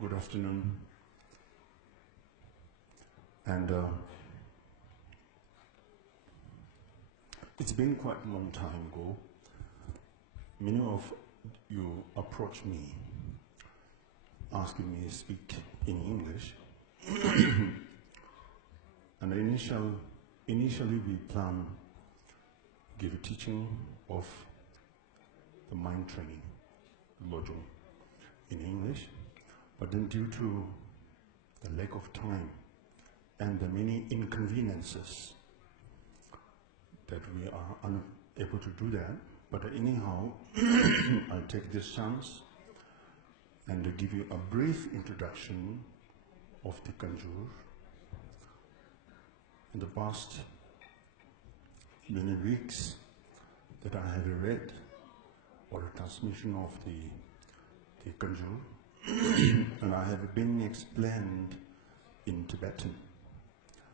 Good afternoon. And it's been quite a long time ago. Many of you approached me asking me to speak in English. And initially we planned to give a teaching of the mind training, Lojong, in English. But then due to the lack of time and the many inconveniences that we are unable to do that. But anyhow, I'll take this chance and to give you a brief introduction of the Kangyur. In the past many weeks that I have read or a transmission of the Kangyur, and I have been explained in Tibetan,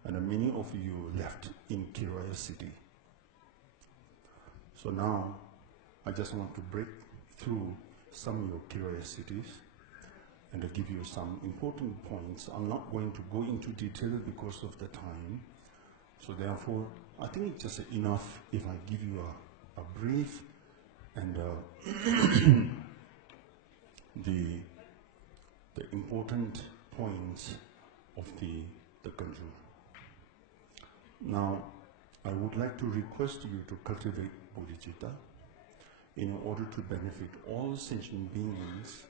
and many of you left in curiosity. So now I just want to break through some of your curiosities and to give you some important points. I'm not going to go into detail because of the time. So therefore, I think it's just enough if I give you a brief and the important points of the Kangyur. Now, I would like to request you to cultivate bodhicitta in order to benefit all sentient beings,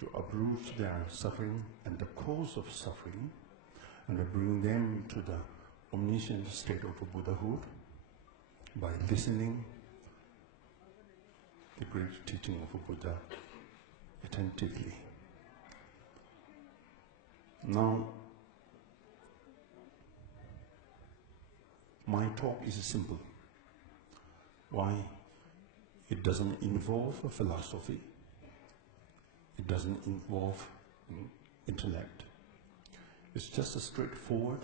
to uproot their suffering and the cause of suffering, and to bring them to the omniscient state of Buddhahood by listening the great teaching of Buddha attentively. Now, my talk is simple. Why? It doesn't involve a philosophy. It doesn't involve intellect. It's just a straightforward,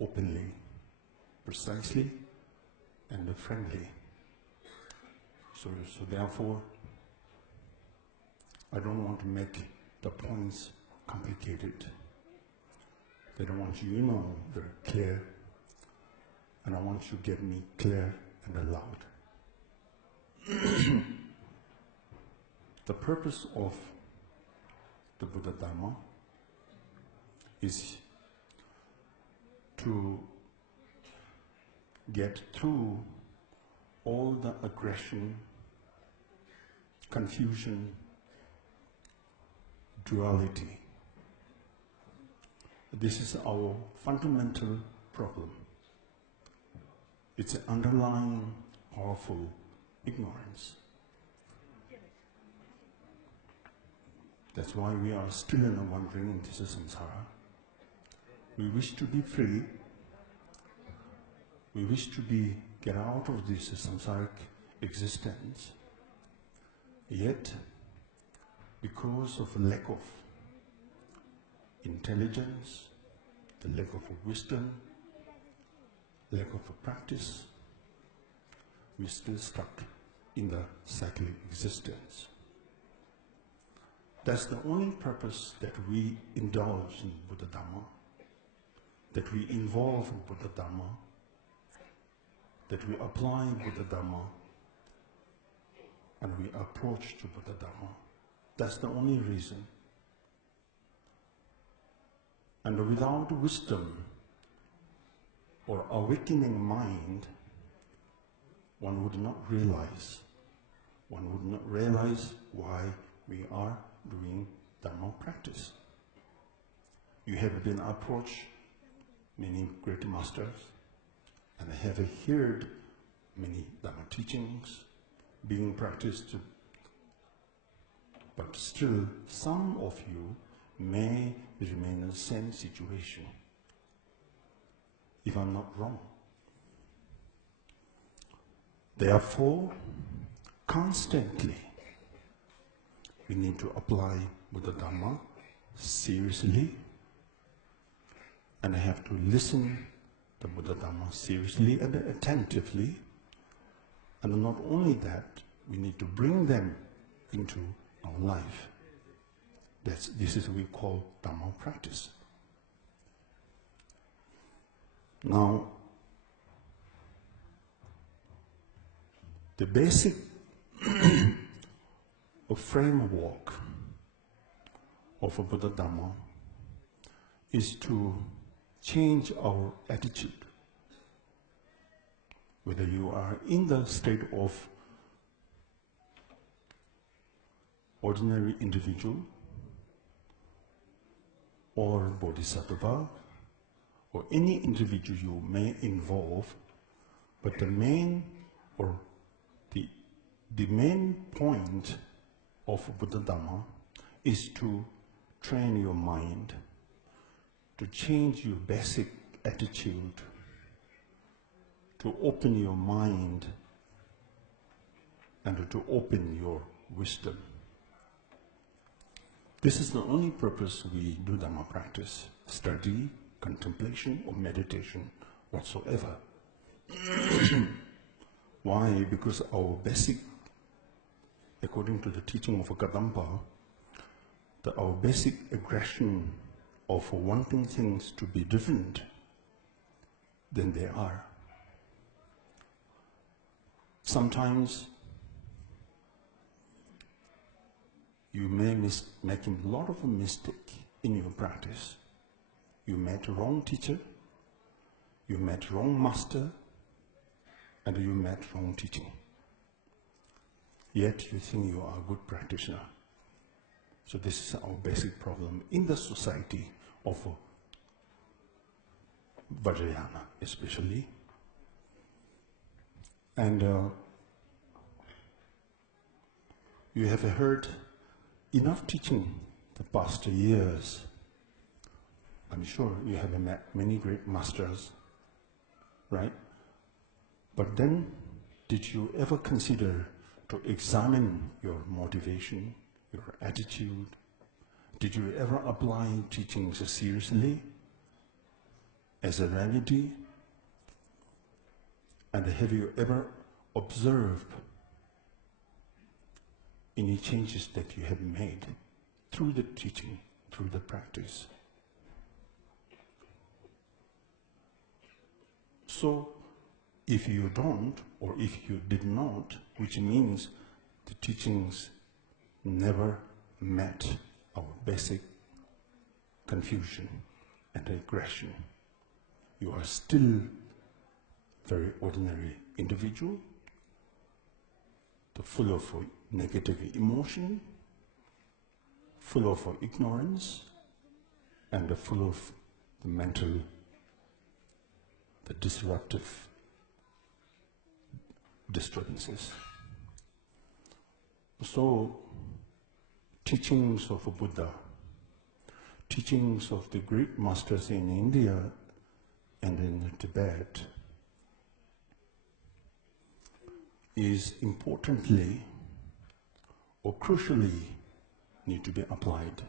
openly, precisely, and friendly. So therefore, I don't want to make the points complicated. I don't want you to know they're clear, and I want you to get me clear and loud. The purpose of the Buddha Dharma is to get through all the aggression, confusion, duality. This is our fundamental problem. It's an underlying, powerful ignorance. That's why we are still wandering in this samsara. We wish to be free. We wish to get out of this samsaric existence. Yet, because of lack of intelligence, the lack of wisdom, lack of practice, we're still stuck in the cyclic existence. That's the only purpose that we indulge in Buddha Dharma, that we involve in Buddha Dharma, that we apply Buddha Dharma, and we approach to Buddha Dharma. That's the only reason. And without wisdom or awakening mind, one would not realize why we are doing Dharma practice. You have been approached many great masters and have heard many Dharma teachings being practiced, but still some of you may remain in the same situation, if I'm not wrong. Therefore, constantly, we need to apply Buddha Dharma seriously, and I have to listen to Buddha Dharma seriously and attentively. And not only that, we need to bring them into our life. This is what we call Dharma practice. Now, the basic framework of a Buddha Dharma is to change our attitude. Whether you are in the state of ordinary individual or bodhisattva or any individual you may involve, but the main point of Buddha Dharma is to train your mind, to change your basic attitude, to open your mind and to open your wisdom. This is the only purpose we do Dharma practice: study, contemplation, or meditation whatsoever. Why? Because our basic, according to the teaching of Kadampa, our basic aggression of wanting things to be different than they are. Sometimes you may make a lot of a mistake in your practice. You met wrong teacher, you met wrong master, and you met wrong teaching. Yet you think you are a good practitioner. So this is our basic problem in the society of Vajrayana especially. And you have heard enough teaching the past years. I'm sure you have met many great masters, right? But then, did you ever consider to examine your motivation, your attitude? Did you ever apply teachings seriously as a remedy? And have you ever observed any changes that you have made through the teaching, through the practice? So, if you don't, or if you did not, which means the teachings never met our basic confusion and aggression. You are still very ordinary individual, full of negative emotion, full of ignorance, and full of the mental, the disruptive disturbances. So, teachings of Buddha, teachings of the great masters in India and in Tibet is importantly or crucially need to be applied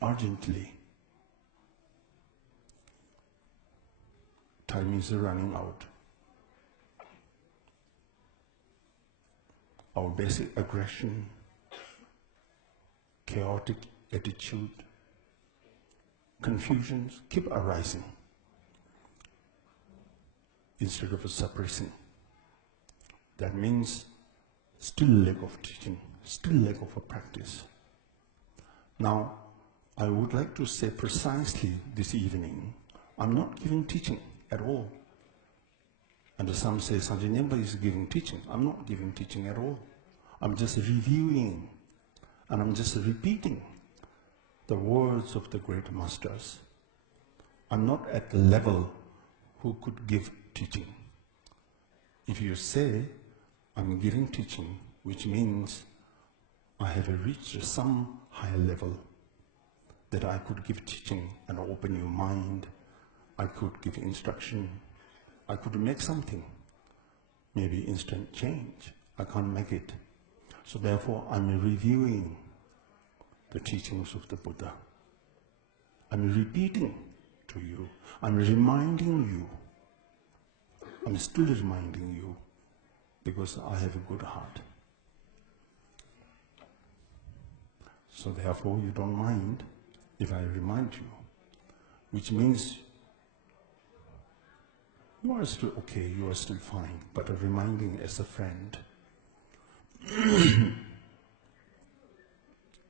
urgently. Time is running out. Our basic aggression, chaotic attitude, confusions keep arising instead of suppressing. That means still lack of teaching, still lack of a practice. Now, I would like to say precisely this evening, I'm not giving teaching at all. And some say Sangyé Ñenpa is giving teaching. I'm not giving teaching at all. I'm just reviewing and I'm just repeating the words of the great masters. I'm not at the level who could give teaching. If you say I'm giving teaching, which means I have reached some higher level that I could give teaching and open your mind, I could give instruction, I could make something, maybe instant change. I can't make it. So therefore, I'm reviewing the teachings of the Buddha. I'm repeating to you. I'm reminding you. I'm still reminding you because I have a good heart. So therefore, you don't mind if I remind you, which means you are still okay, you are still fine, but I'm reminding as a friend.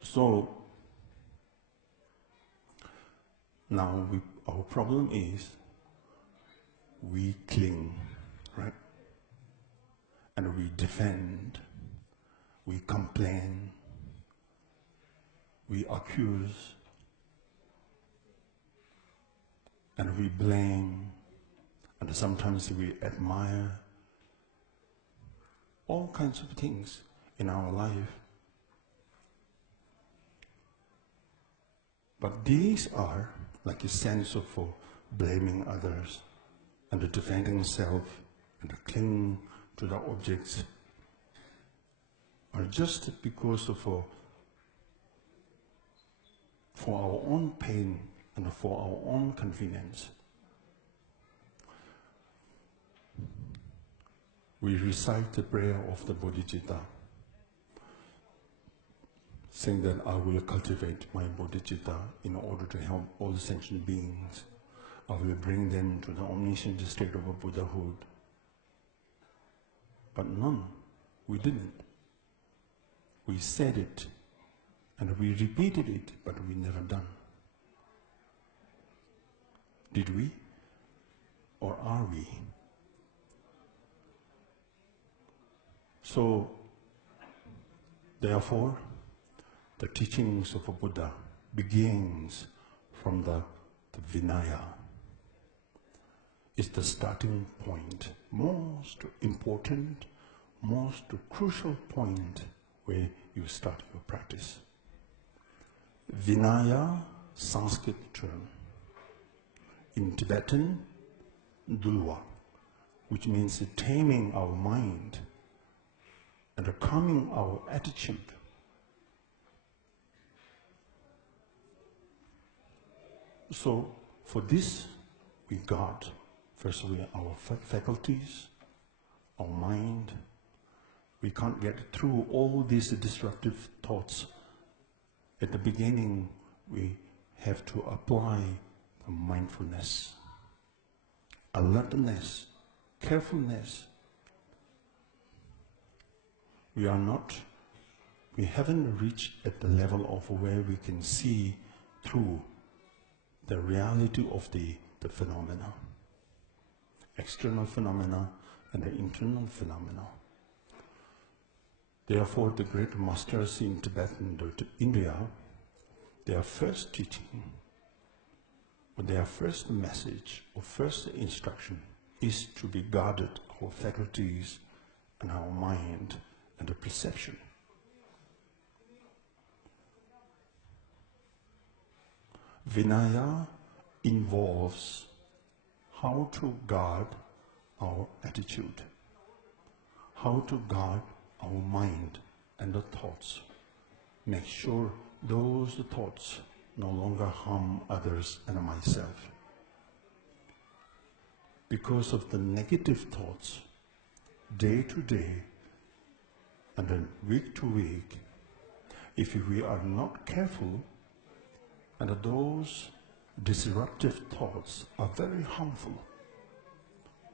So now our problem is we cling, right? And we defend, we complain, we accuse, and we blame, and sometimes we admire. All kinds of things in our life. But these are like a sense of blaming others and defending self and clinging to the objects are just because of for our own pain and for our own convenience. We recite the prayer of the bodhicitta, saying that I will cultivate my bodhicitta in order to help all sentient beings. I will bring them to the omniscient state of Buddhahood. But none, we didn't. We said it, and we repeated it, but we never done. Did we? Or are we? So, therefore, the teachings of a Buddha begins from the Vinaya. It's the starting point, most important, most crucial point where you start your practice. Vinaya, Sanskrit term. In Tibetan, Dulwa, which means taming our mind and calming our attitude. So for this, we guard, firstly, our faculties, our mind. We can't get through all these disruptive thoughts. At the beginning, we have to apply the mindfulness, alertness, carefulness. We haven't reached at the level of where we can see through the reality of the phenomena, external phenomena and the internal phenomena. Therefore, the great masters in Tibet and India, their first teaching, or their first message, or first instruction is to be guarded our faculties and our mind and the perception. Vinaya involves how to guard our attitude, how to guard our mind and the thoughts. Make sure those thoughts no longer harm others and myself. Because of the negative thoughts, day to day and then week to week, if we are not careful, and those disruptive thoughts are very harmful,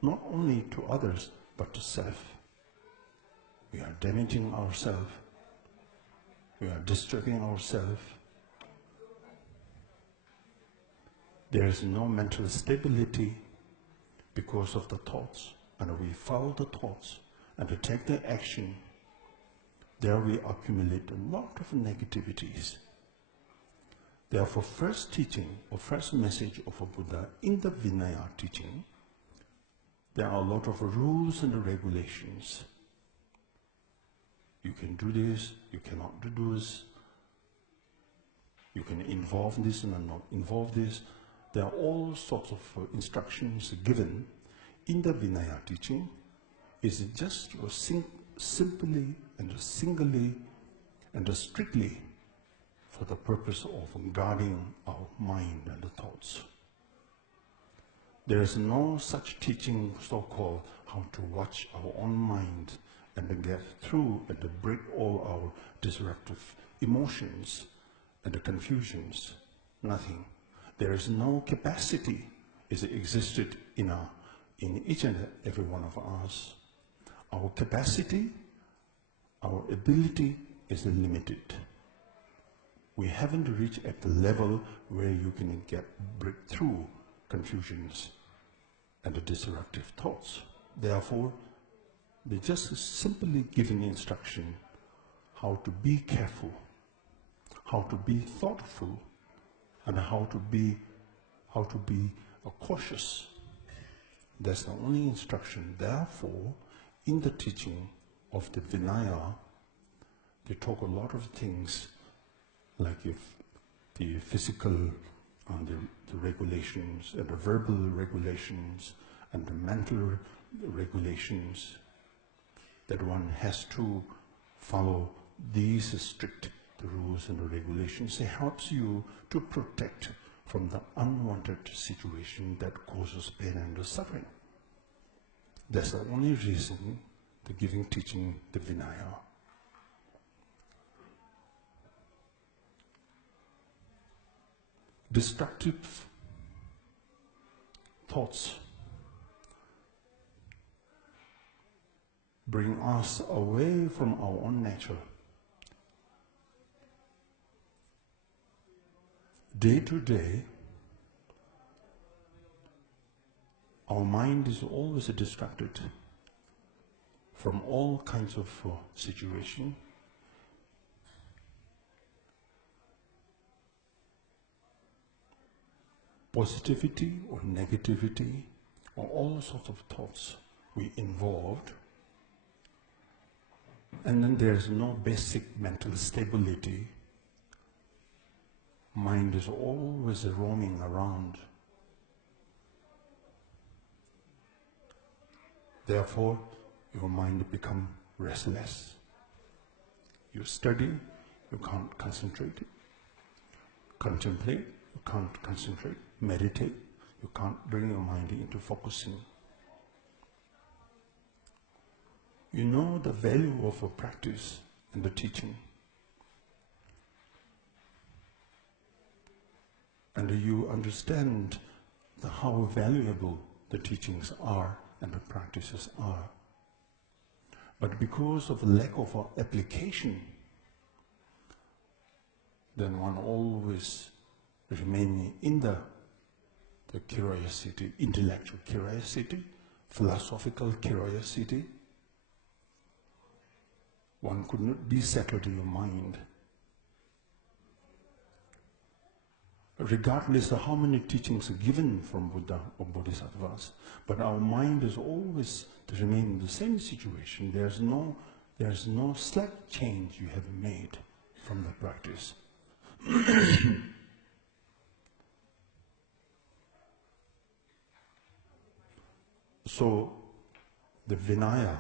not only to others, but to self. We are damaging ourselves, we are disturbing ourselves. There is no mental stability because of the thoughts, and we follow the thoughts and to take the action. There we accumulate a lot of negativities. Therefore, first teaching or first message of a Buddha in the Vinaya teaching, there are a lot of rules and regulations. You can do this, you cannot do this. You can involve this and not involve this. There are all sorts of instructions given in the Vinaya teaching. Is just simply and singly and strictly for the purpose of guarding our mind and the thoughts. There is no such teaching, so-called, how to watch our own mind and to get through and to break all our disruptive emotions and the confusions. Nothing. There is no capacity is existed in each and every one of us. Our capacity, our ability is limited. We haven't reached at the level where you can break through confusions and the disruptive thoughts. Therefore, they just simply giving instruction how to be careful, how to be thoughtful, and how to be cautious. That's the only instruction. Therefore, in the teaching of the Vinaya, they talk a lot of things like if the physical, the regulations, and the verbal regulations, and the mental regulations, that one has to follow these strict rules and the regulations. It helps you to protect from the unwanted situation that causes pain and suffering. That's the only reason the giving teaching the Vinaya. Destructive thoughts bring us away from our own nature. Day to day, our mind is always distracted from all kinds of situations. Positivity or negativity, or all sorts of thoughts we involved, and then there's no basic mental stability. Mind is always roaming around. Therefore, your mind becomes restless. You study, you can't concentrate. Contemplate, you can't concentrate. Meditate, you can't bring your mind into focusing. You know the value of a practice and the teaching. And you understand how valuable the teachings are and the practices are. But because of lack of application, then one always remains in the curiosity, intellectual curiosity, philosophical curiosity. One could not be settled in your mind. Regardless of how many teachings are given from Buddha or Bodhisattvas, but our mind is always to remain in the same situation. There's no slight change you have made from the practice. So, the Vinaya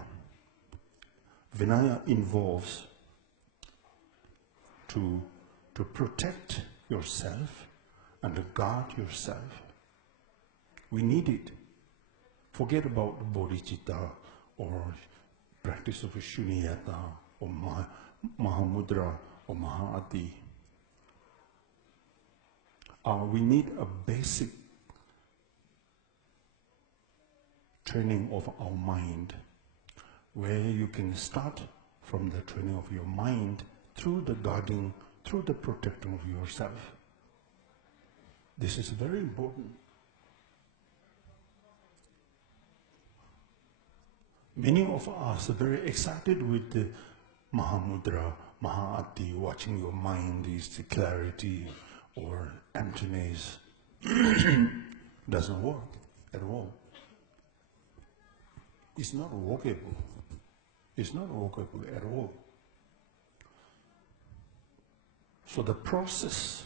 involves to protect yourself and to guard yourself. We need it. Forget about bodhicitta or practice of shunyata or mahamudra or mahāti. We need a basic training of our mind, where you can start from the training of your mind through the guarding, through the protecting of yourself. This is very important. Many of us are very excited with the Mahamudra, Mahāti, watching your mind is the clarity or emptiness. Doesn't work at all. It's not workable. It's not workable at all. So the process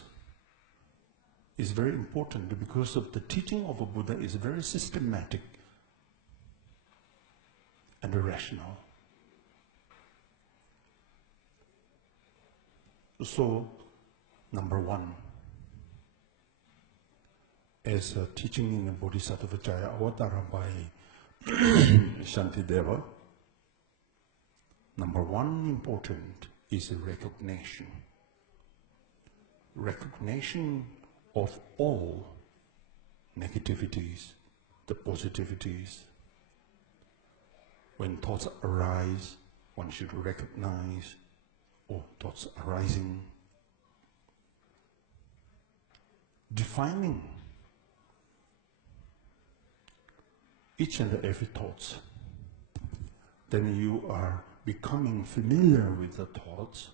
is very important because of the teaching of a Buddha is very systematic and rational. So, number one, as a teaching in the Bodhisattva Jaya Avatara by Shantideva, number one important is recognition. Recognition of all negativities, the positivities. When thoughts arise, one should recognize, oh, thoughts arising. Defining each and every thought. Then you are becoming familiar with the thoughts,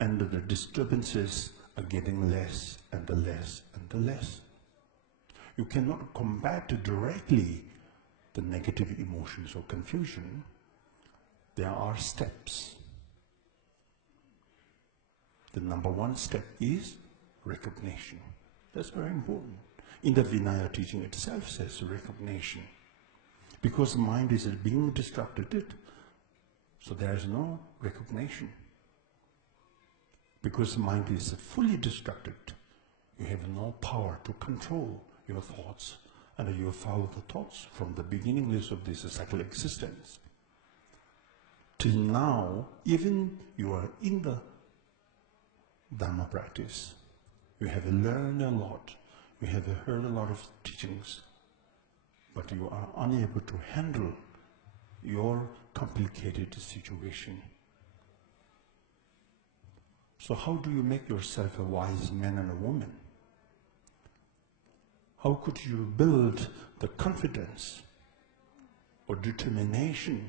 and the disturbances are getting less and less and less. You cannot combat directly the negative emotions or confusion. There are steps. The number one step is recognition. That's very important. In the Vinaya teaching itself says recognition. Because mind is being distracted, so there is no recognition. Because mind is fully distracted, you have no power to control your thoughts, and you follow the thoughts from the beginningless of this cycle existence. Till now, even you are in the Dharma practice, you have learned a lot, you have heard a lot of teachings, but you are unable to handle your complicated situation. So how do you make yourself a wise man and a woman? How could you build the confidence or determination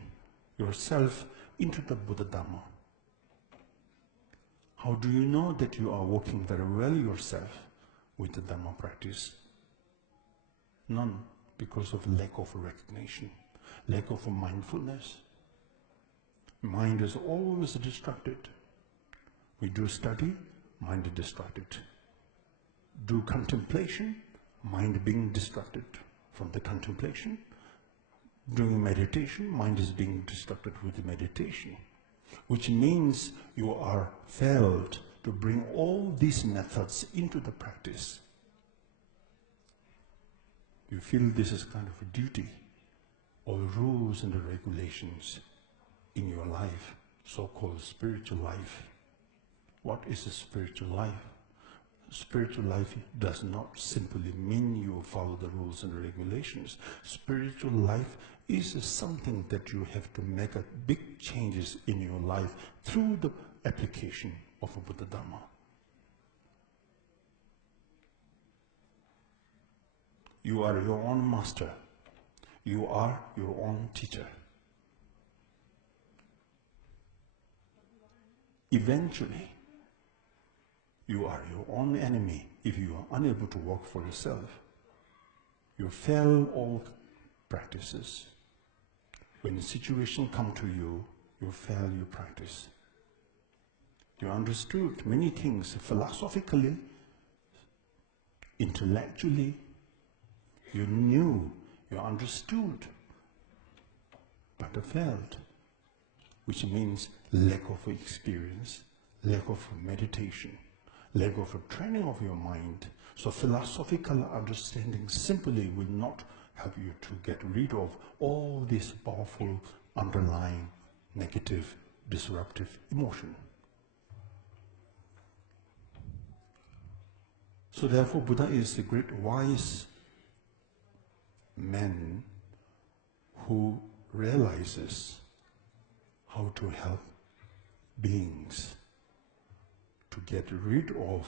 yourself into the Buddha Dhamma? How do you know that you are working very well yourself with the Dhamma practice? None, because of lack of recognition, lack of mindfulness. Mind is always distracted. We do study, mind distracted. Do contemplation, mind being distracted from the contemplation. Doing meditation, mind is being distracted with the meditation, which means you are failed to bring all these methods into the practice. You feel this is kind of a duty, all rules and the regulations in your life, so-called spiritual life. What is a spiritual life? Spiritual life does not simply mean you follow the rules and regulations. Spiritual life is something that you have to make a big changes in your life through the application of a Buddha Dhamma. You are your own master. You are your own teacher. Eventually, you are your own enemy if you are unable to work for yourself. You fail all practices. When the situation comes to you, you fail your practice. You understood many things philosophically, intellectually. You knew, you understood, but failed, which means lack of experience, lack of meditation, lack of training of your mind. So philosophical understanding simply will not help you to get rid of all this powerful underlying negative disruptive emotion. So therefore Buddha is a great wise man who realizes how to help beings to get rid of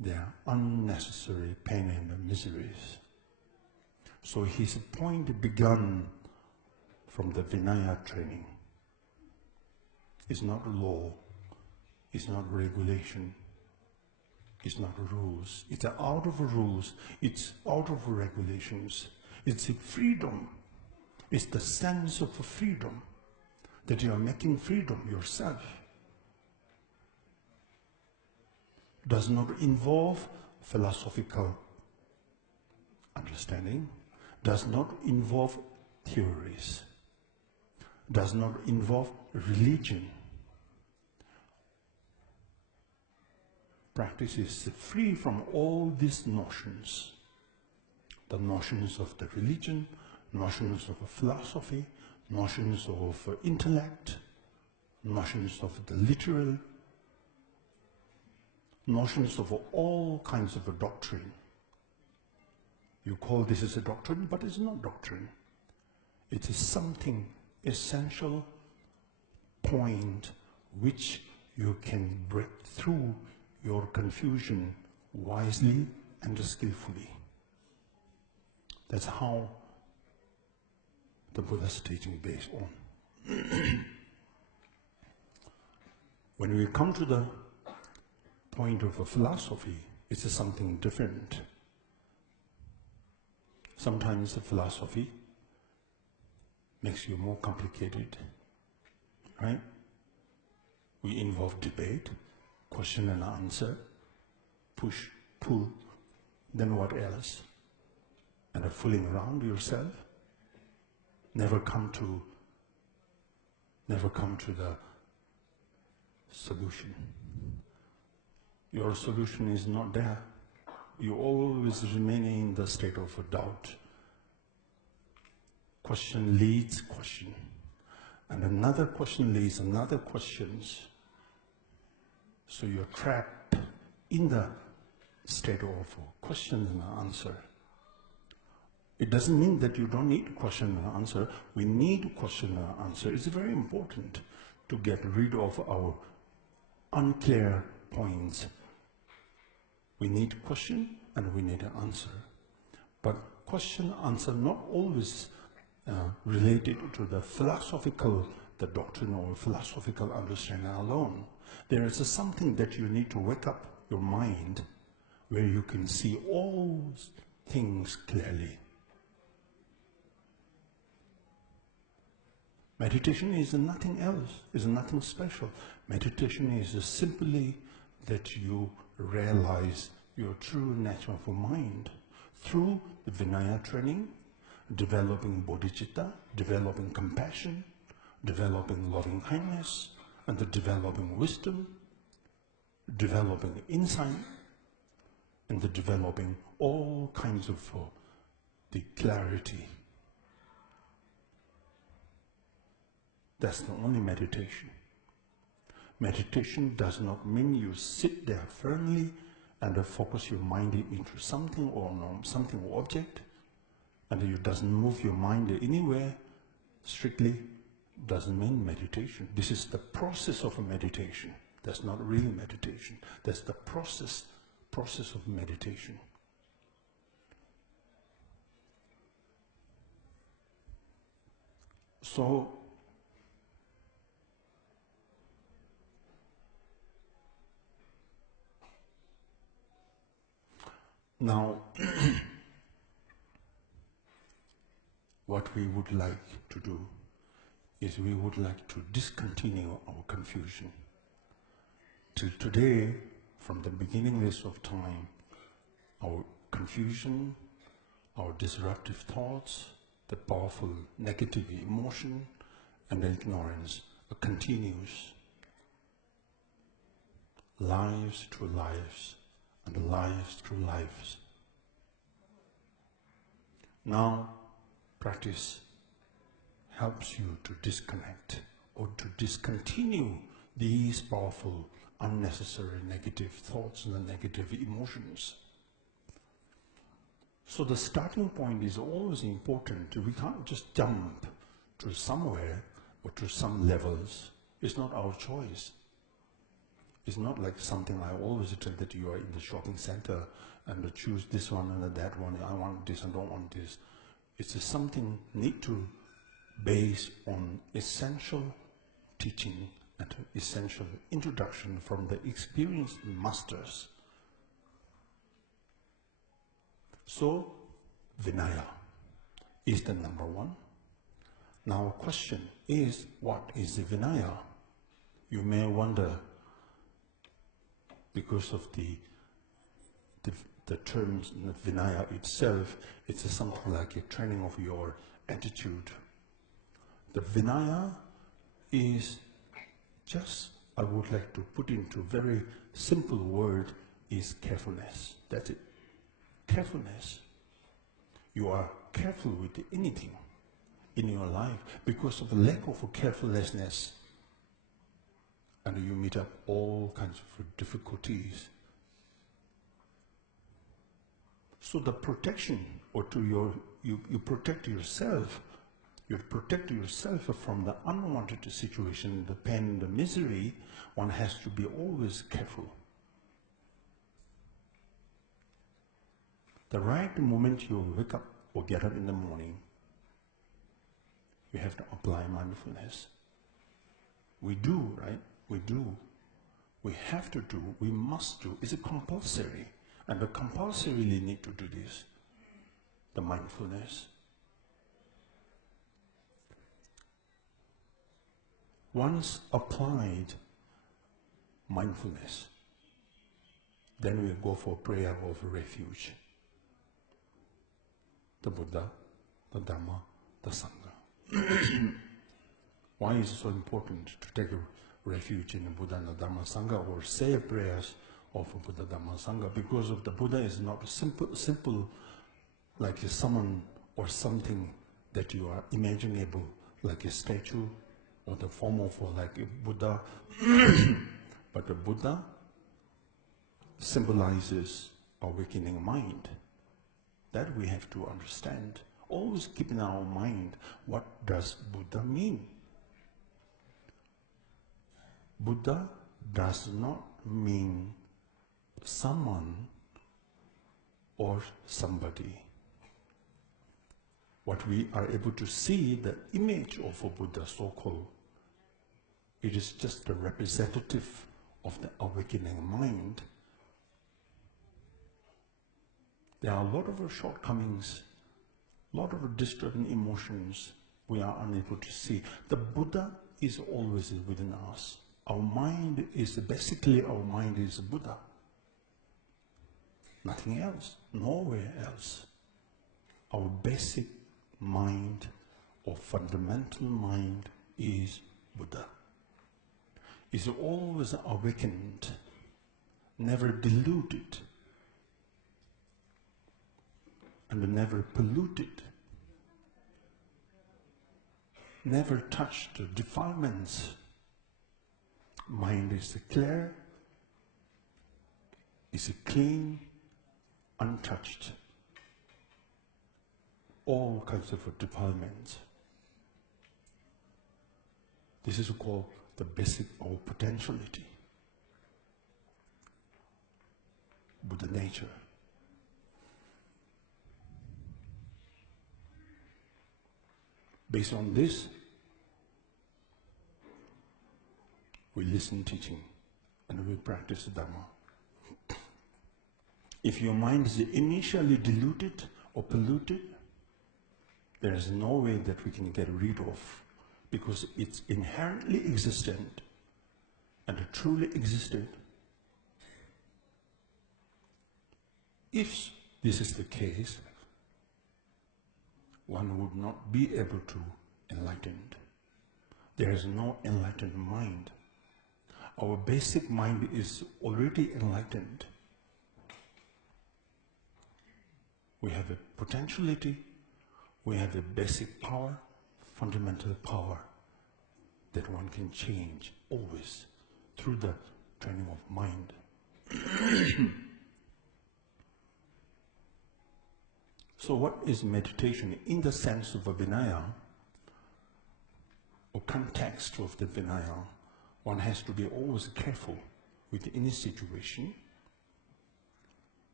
their unnecessary pain and miseries. So his point began from the Vinaya training. It's not law, it's not regulation, it's not rules. It's out of rules, it's out of regulations. It's a freedom. It's the sense of freedom, that you are making freedom yourself. Does not involve philosophical understanding, does not involve theories, does not involve religion. Practice is free from all these notions. The notions of the religion, notions of philosophy, notions of intellect, notions of the literal, notions of all kinds of a doctrine. You call this as a doctrine, but it's not doctrine. It is something essential point which you can break through your confusion wisely and skillfully. That's how the Buddha's teaching based on. When we come to the point of a philosophy, it's something different. Sometimes the philosophy makes you more complicated, right? We involve debate, question and answer, push, pull, then what else? And fooling around yourself. Never come to the solution. Your solution is not there. You always remain in the state of doubt. Question leads question. And another question leads another questions. So you're trapped in the state of question and answer. It doesn't mean that you don't need question and answer. We need question and answer. It's very important to get rid of our unclear points. We need question and we need an answer. But question, answer not always related to the philosophical, the doctrine or philosophical understanding alone. There is something that you need to wake up your mind where you can see all things clearly. Meditation is nothing else, is nothing special. Meditation is simply that you realize your true nature of mind through the Vinaya training, developing bodhicitta, developing compassion, developing loving kindness, and the developing wisdom, developing insight, and the developing all kinds of the clarity. That's the only meditation. Meditation does not mean you sit there firmly and focus your mind into something or something or object, and you doesn't move your mind anywhere. Strictly doesn't mean meditation. This is the process of a meditation. That's not real meditation. That's the process of meditation. So now, what we would like to do is we would like to discontinue our confusion. Till today, from the beginningless of time, our confusion, our disruptive thoughts, the powerful negative emotion, and the ignorance continues. Lives through lives, and lives through lives. Now, practice helps you to disconnect or to discontinue these powerful, unnecessary negative thoughts and the negative emotions. So the starting point is always important. We can't just jump to somewhere or to some levels. It's not our choice. It's not like something I always tell that you are in the shopping center and choose this one and that one. I want this and don't want this. It's something need to base on essential teaching and essential introduction from the experienced masters. So, Vinaya is the number one. Now, question is, what is the Vinaya? You may wonder, because of the the term Vinaya itself, it's something like a training of your attitude. The Vinaya is just, I would like to put into very simple word, is carefulness. That's it. Carefulness. You are careful with anything in your life because of the lack of carefulness, and you meet up all kinds of difficulties. So the protection, or you protect yourself. You protect yourself from the unwanted situation, the pain, the misery. One has to be always careful. The right moment you wake up or get up in the morning, you have to apply mindfulness. We do, right? We do. We have to do, we must do. It's a compulsory. And we compulsorily need to do this, the mindfulness. Once applied mindfulness, then we go for prayer of refuge. The Buddha, the Dharma, the Sangha. Why is it so important to take a refuge in the Buddha and the Dharma Sangha, or say prayers of Buddha, Dharma, Sangha? Because of the Buddha is not simple like a someone or something that you are imaginable, like a statue or the form of like a Buddha. But the Buddha symbolizes awakening mind. That we have to understand. Always keep in our mind, what does Buddha mean? Buddha does not mean someone or somebody. What we are able to see, the image of a Buddha, so-called, it is just a representative of the awakening mind. There are a lot of shortcomings, a lot of disturbing emotions we are unable to see. The Buddha is always within us. Our mind is basically, our mind is Buddha. Nothing else, nowhere else. Our basic mind or fundamental mind is Buddha. Is always awakened, never diluted, and never polluted, never touched defilements. Mind is clear, is clean, untouched. All kinds of defilements. This is called the basic or potentiality, Buddha nature. Based on this, we listen teaching and we practice Dharma. If your mind is initially diluted or polluted, there is no way that we can get rid of, because it's inherently existent and truly existed. If this is the case, one would not be able to enlighten. There is no enlightened mind. Our basic mind is already enlightened. We have a potentiality, we have a basic power, fundamental power that one can change always through the training of mind. So what is meditation in the sense of a Vinaya, or context of the Vinaya? One has to be always careful with any situation.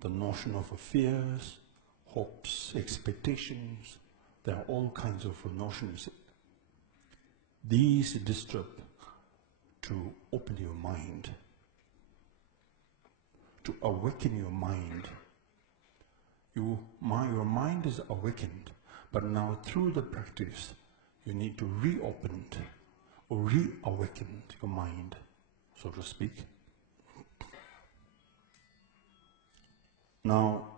The notion of fears, hopes, expectations, there are all kinds of notions. These disturb to open your mind, to awaken your mind. Your mind is awakened, but now through the practice, you need to reopen or reawaken your mind, so to speak. Now,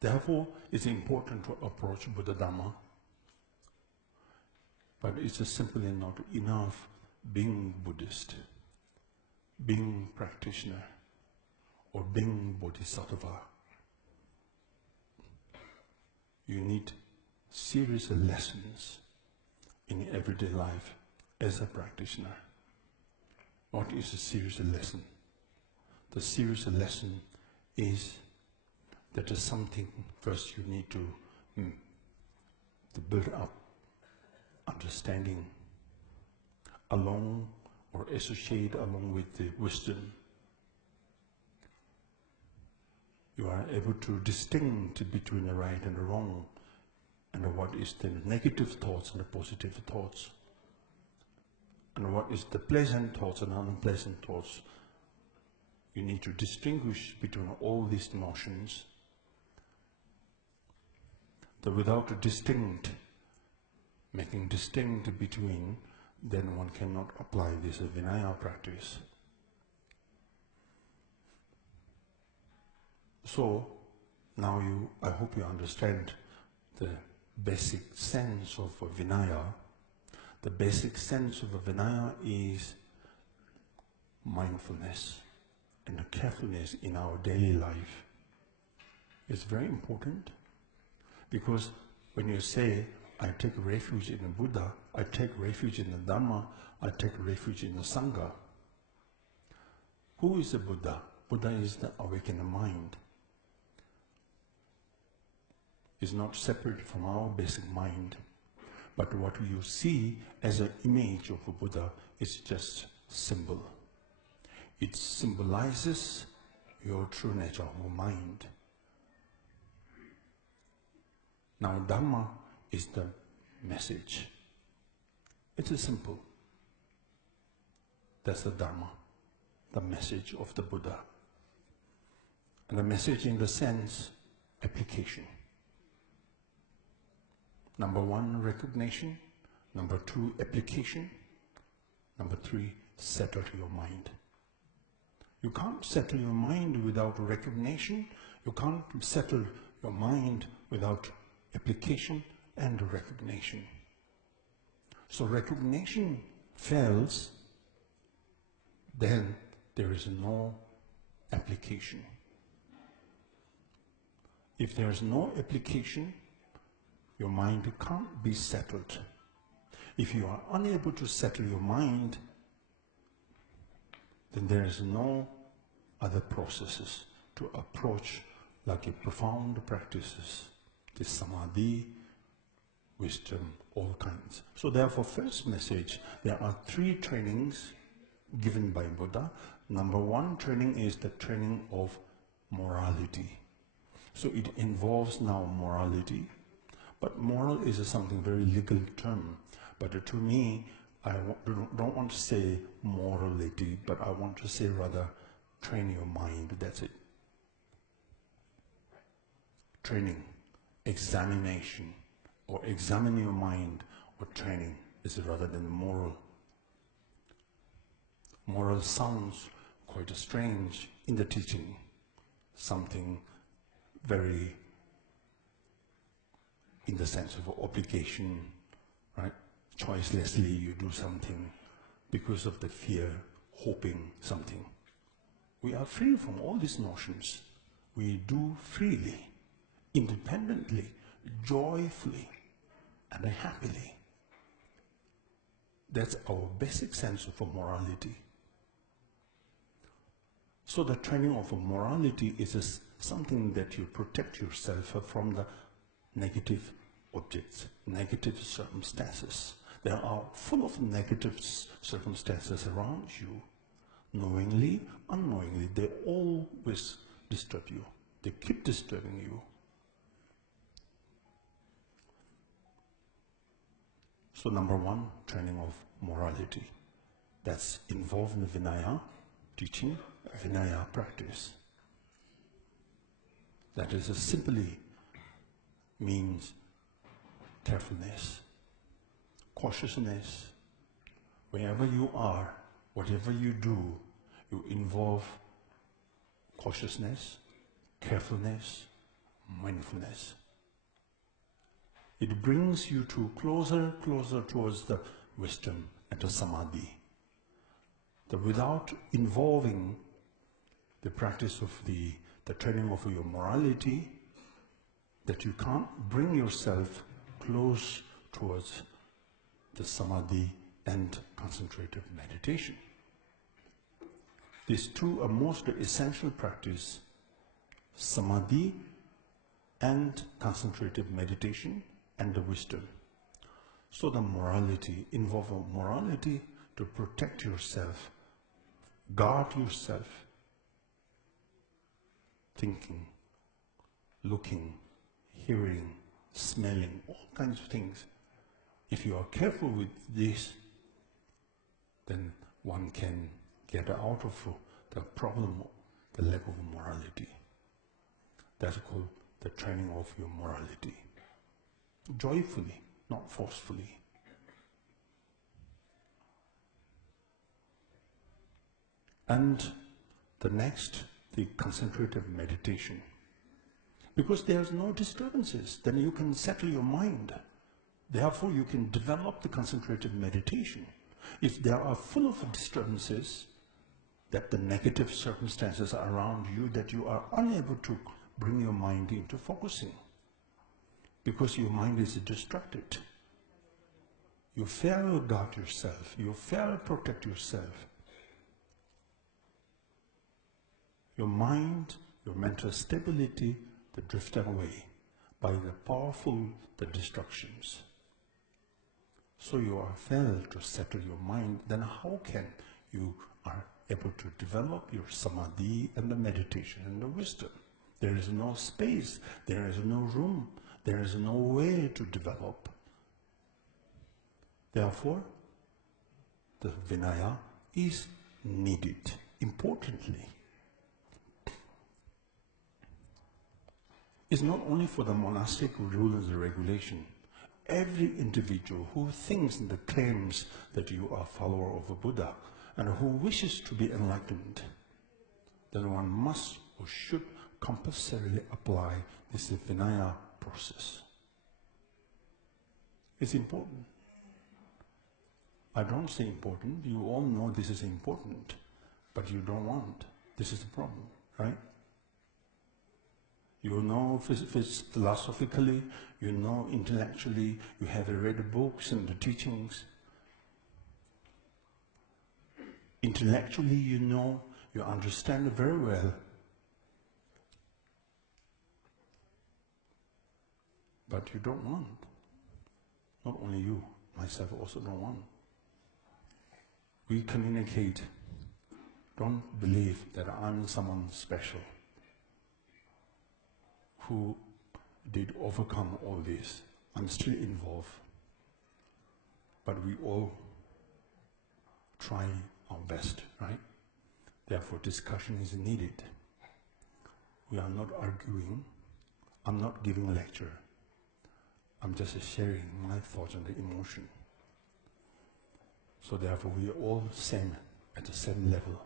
therefore, it's important to approach Buddha Dharma, but it's just simply not enough being Buddhist, being practitioner, or being bodhisattva. You need serious lessons in everyday life as a practitioner. What is a serious lesson? The serious lesson is that is something first you need to build up understanding along or associate along with the wisdom. You are able to distinguish between the right and the wrong, and what is the negative thoughts and the positive thoughts, and what is the pleasant thoughts and unpleasant thoughts. You need to distinguish between all these notions. Without a making distinct between, then one cannot apply this Vinaya practice. So, now I hope you understand the basic sense of a Vinaya. The basic sense of a Vinaya is mindfulness and carefulness in our daily life. It's very important, because when you say, I take refuge in the Buddha, I take refuge in the Dharma, I take refuge in the Sangha. Who is the Buddha? Buddha is the awakened mind. It's not separate from our basic mind, but what you see as an image of a Buddha is just symbol. It symbolizes your true nature of mind. Now, Dharma is the message. It is simple. That's the Dharma, the message of the Buddha. And the message in the sense, application. Number one, recognition. Number two, application. Number three, settle your mind. You can't settle your mind without recognition. You can't settle your mind without application and recognition. So recognition fails, then there is no application. If there is no application, your mind can't be settled. If you are unable to settle your mind, then there is no other processes to approach like a profound practices, the samadhi, wisdom, all kinds. So therefore, first message, there are three trainings given by Buddha. Number one training is the training of morality. So it involves now morality, but moral is something very legal term. But to me, I don't want to say morality, but I want to say rather train your mind, that's it. Training, examination, or examine your mind, or training is rather than moral. Moral sounds quite strange in the teaching, something very in the sense of obligation, right? Choicelessly you do something because of the fear, hoping something. We are free from all these notions. We do freely, independently, joyfully, and happily. That's our basic sense of morality. So the training of morality is something that you protect yourself from the negative objects, negative circumstances. There are full of negative circumstances around you. Knowingly, unknowingly, they always disturb you. They keep disturbing you. So number one, training of morality. That's involved in Vinaya teaching, Vinaya practice. That is simply means carefulness, cautiousness. Wherever you are, whatever you do, you involve cautiousness, carefulness, mindfulness. It brings you to closer towards the wisdom and the samadhi. That without involving the practice of the training of your morality, that you can't bring yourself close towards the samadhi and concentrated meditation. These two are most essential practice, samadhi and concentrated meditation and the wisdom. So the morality, involve a morality to protect yourself, guard yourself, thinking, looking, hearing, smelling, all kinds of things. If you are careful with this, then one can get out of the problem, the lack of morality. That's called the training of your morality. Joyfully, not forcefully. And the next, the concentrated meditation. Because there's no disturbances, then you can settle your mind. Therefore, you can develop the concentrated meditation. If there are full of disturbances, that the negative circumstances around you, that you are unable to bring your mind into focusing, because your mind is distracted. You fail to guard yourself, you fail to protect yourself. Your mind, your mental stability, they drift away by the powerful distractions. So you are failed to settle your mind, then how can you are able to develop your samadhi and the meditation and the wisdom? There is no space, there is no room, there is no way to develop. Therefore, the Vinaya is needed, importantly. It's not only for the monastic rules and regulation. Every individual who thinks and claims that you are a follower of a Buddha and who wishes to be enlightened, then one must or should compulsorily apply this Vinaya process. It's important. I don't say important, you all know this is important, but you don't want. This is the problem, right? You know philosophically, you know intellectually, you have read the books and the teachings. Intellectually, you know, you understand it very well. But you don't want. Not only you, myself also don't want. We communicate. Don't believe that I'm someone special who did overcome all this. I'm still involved. But we all try our best, right? Therefore, discussion is needed. We are not arguing. I'm not giving a lecture. I'm just sharing my thoughts and the emotion. So therefore, we are all same, at the same level.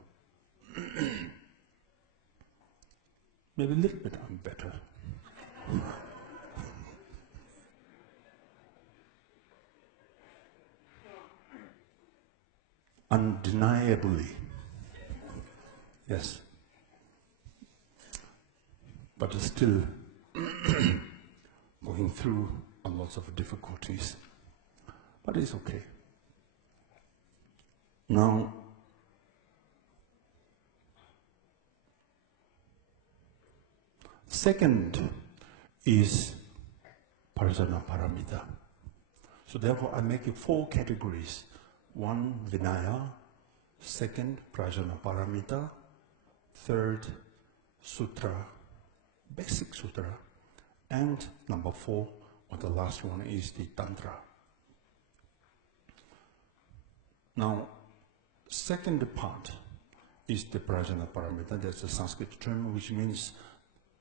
Maybe a little bit I'm better. Undeniably, yes. But still going through lots of difficulties. But it's okay. Now, second is Parajana Paramita. So therefore I make it 4 categories. 1, Vinaya. 2nd, Parajana Paramita. 3rd, Sutra, basic Sutra. And number 4, or the last one, is the Tantra. Now, second part is the Parajana Paramita. That's a Sanskrit term which means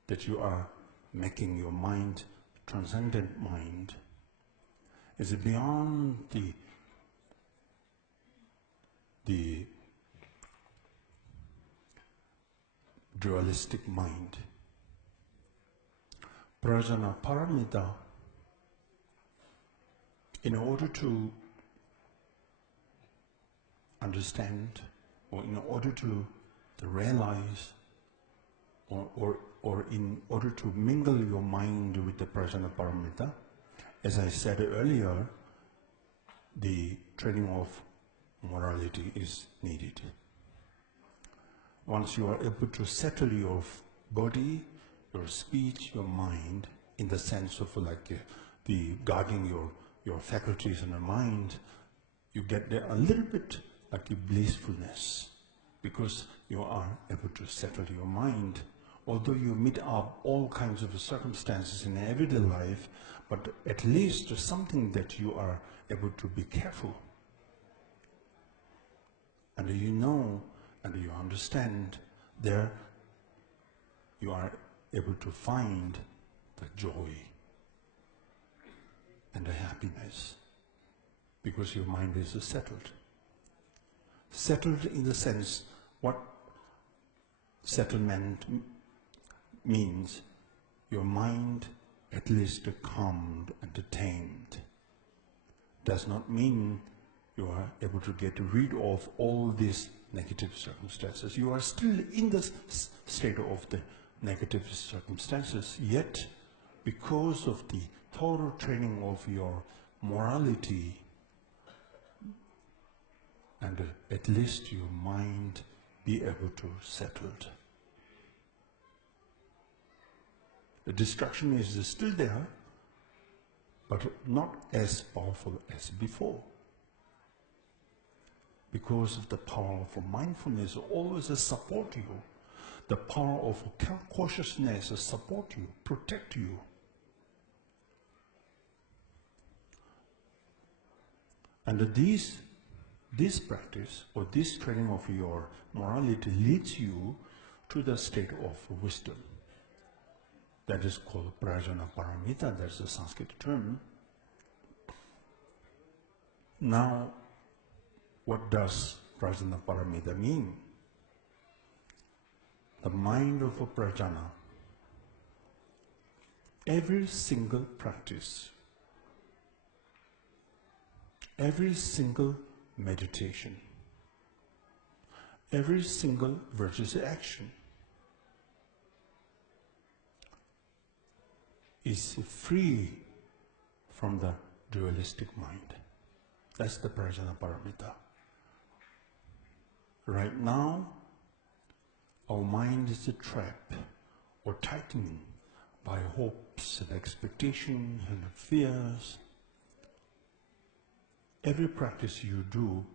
that you are making your mind, transcendent mind, is beyond the dualistic mind. Prajna paramita, in order to understand, or in order to realize, or in order to mingle your mind with the prajna paramita, as I said earlier, the training of morality is needed. Once you are able to settle your body, your speech, your mind, in the sense of like the guarding your faculties and your mind, you get there a little bit like the blissfulness, because you are able to settle your mind. Although you meet up all kinds of circumstances in everyday life, but at least there's something that you are able to be careful. And you know, and you understand, there you are able to find the joy and the happiness, because your mind is settled. Settled in the sense, what settlement means, your mind at least calmed and tamed. Does not mean you are able to get rid of all these negative circumstances. You are still in the state of the negative circumstances, yet because of the thorough training of your morality, and at least your mind be able to settle. The distraction is still there, but not as powerful as before. Because of the power of mindfulness always support you. The power of consciousness support you, protect you. And this practice or this training of your morality leads you to the state of wisdom. That is called prajna paramita, that's the Sanskrit term. Now, what does prajna paramita mean? The mind of a prajna, every single practice, every single meditation, every single virtuous action is free from the dualistic mind. That's the prajna paramita. Right now, our mind is trapped or tightened by hopes and expectations and fears. Every practice you do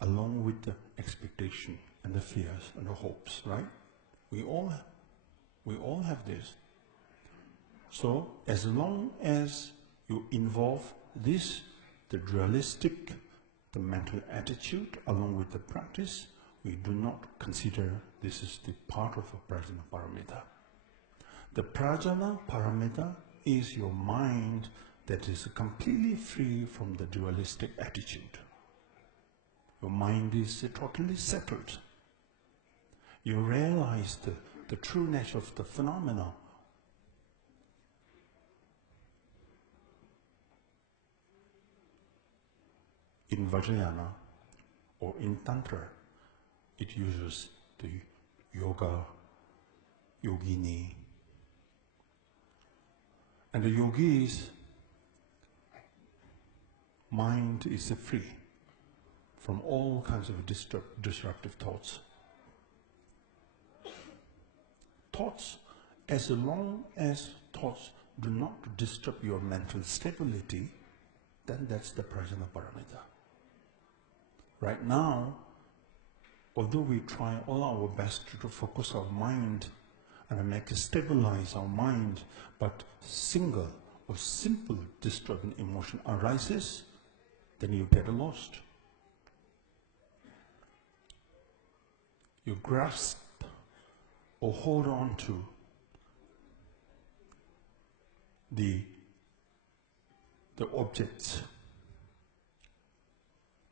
along with the expectation and the fears and the hopes, right? We all have this. So as long as you involve this, the dualistic, the mental attitude along with the practice, we do not consider this is the part of a prajna paramita. The prajna paramita is your mind that is completely free from the dualistic attitude. Your mind is totally settled. You realize the true nature of the phenomena. In Vajrayana or in Tantra, it uses the yoga, yogini. And the yogis, mind is free from all kinds of disruptive thoughts. Thoughts, as long as thoughts do not disturb your mental stability, then that's the prajna paramita. Right now, although we try all our best to focus our mind and make it stabilize our mind, but single or simple disturbing emotion arises, then you get lost. You grasp or hold on to the objects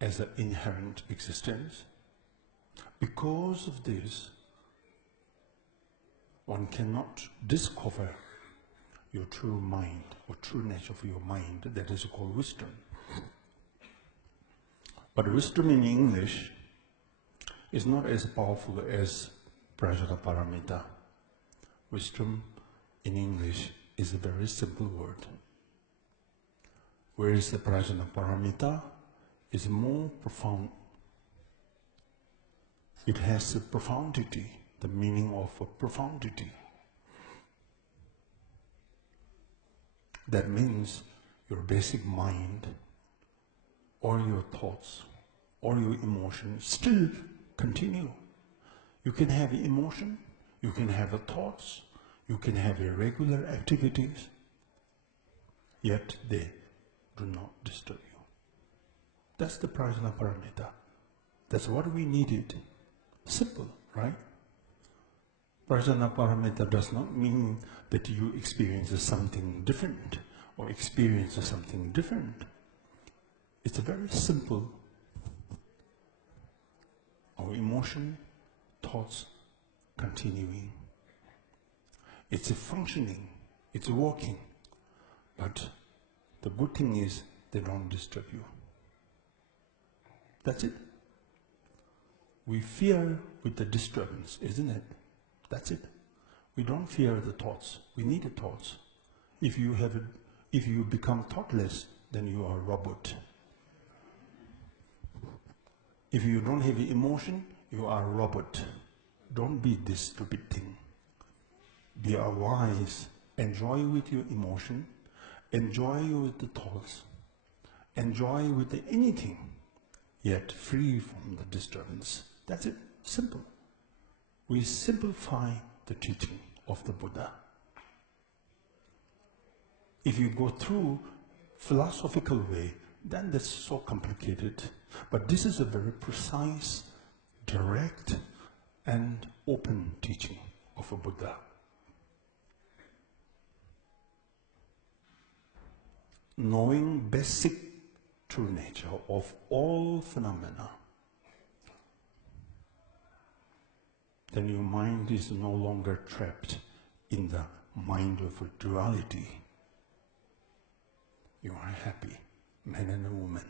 as an inherent existence. Because of this, one cannot discover your true mind or true nature of your mind. That is called wisdom. But wisdom in English is not as powerful as Prajnaparamita. Wisdom in English is a very simple word, whereas the Prajnaparamita is more profound. It has a profundity, the meaning of a profundity. That means your basic mind, or your thoughts, or your emotions still continue. You can have emotion, you can have thoughts, you can have irregular activities, yet they do not disturb you. That's the Prajnaparamita. That's what we needed. Simple, right? Prajnaparamita does not mean that you experience something different or experience something different. It's a very simple. Our emotion, thoughts continuing. It's a functioning, it's working. But the good thing is they don't disturb you. That's it. We fear with the disturbance, isn't it? That's it. We don't fear the thoughts. We need the thoughts. If you become thoughtless, then you are a robot. If you don't have emotion, you are a robot. Don't be this stupid thing. Be wise. Enjoy with your emotion. Enjoy with the thoughts. Enjoy with anything, yet free from the disturbance. That's it. Simple. We simplify the teaching of the Buddha. If you go through philosophical way, then that's so complicated. But this is a very precise, direct, and open teaching of a Buddha. Knowing basic true nature of all phenomena, then your mind is no longer trapped in the mind of a duality. You are happy, man and a woman.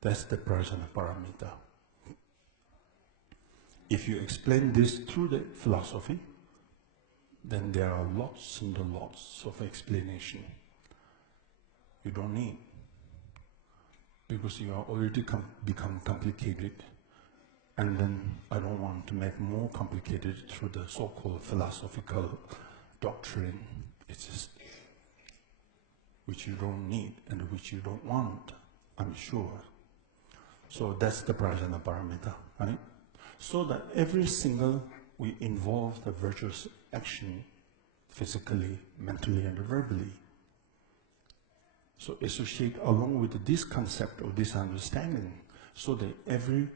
That's the Prajnaparamita. If you explain this through the philosophy, then there are lots and lots of explanation. You don't need, because you are already become complicated, and then I don't want to make more complicated through the so-called philosophical doctrine. It's just which you don't need and which you don't want, I'm sure. So that's the Prajnaparamita, right? So that every single we involve the virtuous action physically, mentally, and verbally. So associate along with this concept or this understanding, so that every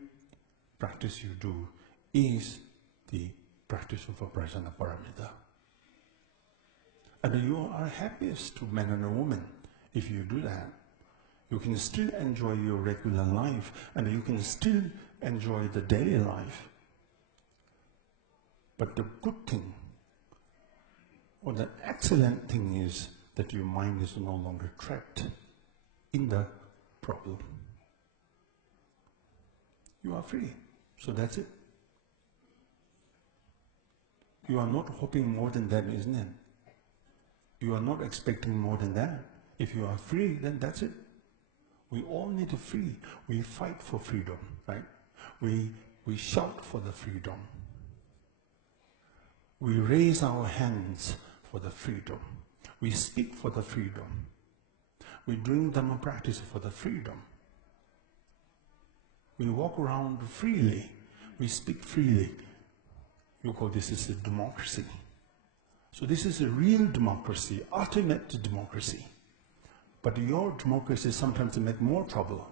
practice you do is the practice of a Prajnaparamita. And you are happiest to man and a woman if you do that. You can still enjoy your regular life, and you can still enjoy the daily life. But the good thing, or the excellent thing is that your mind is no longer trapped in the problem. You are free. So that's it. You are not hoping more than that, isn't it? You are not expecting more than that. If you are free, then that's it. We all need to free. We fight for freedom, right? We shout for the freedom. We raise our hands for the freedom. We speak for the freedom. We doing Dharma practice for the freedom. We walk around freely. We speak freely. You call this is a democracy. So this is a real democracy, ultimate democracy. But your democracy sometimes make more trouble.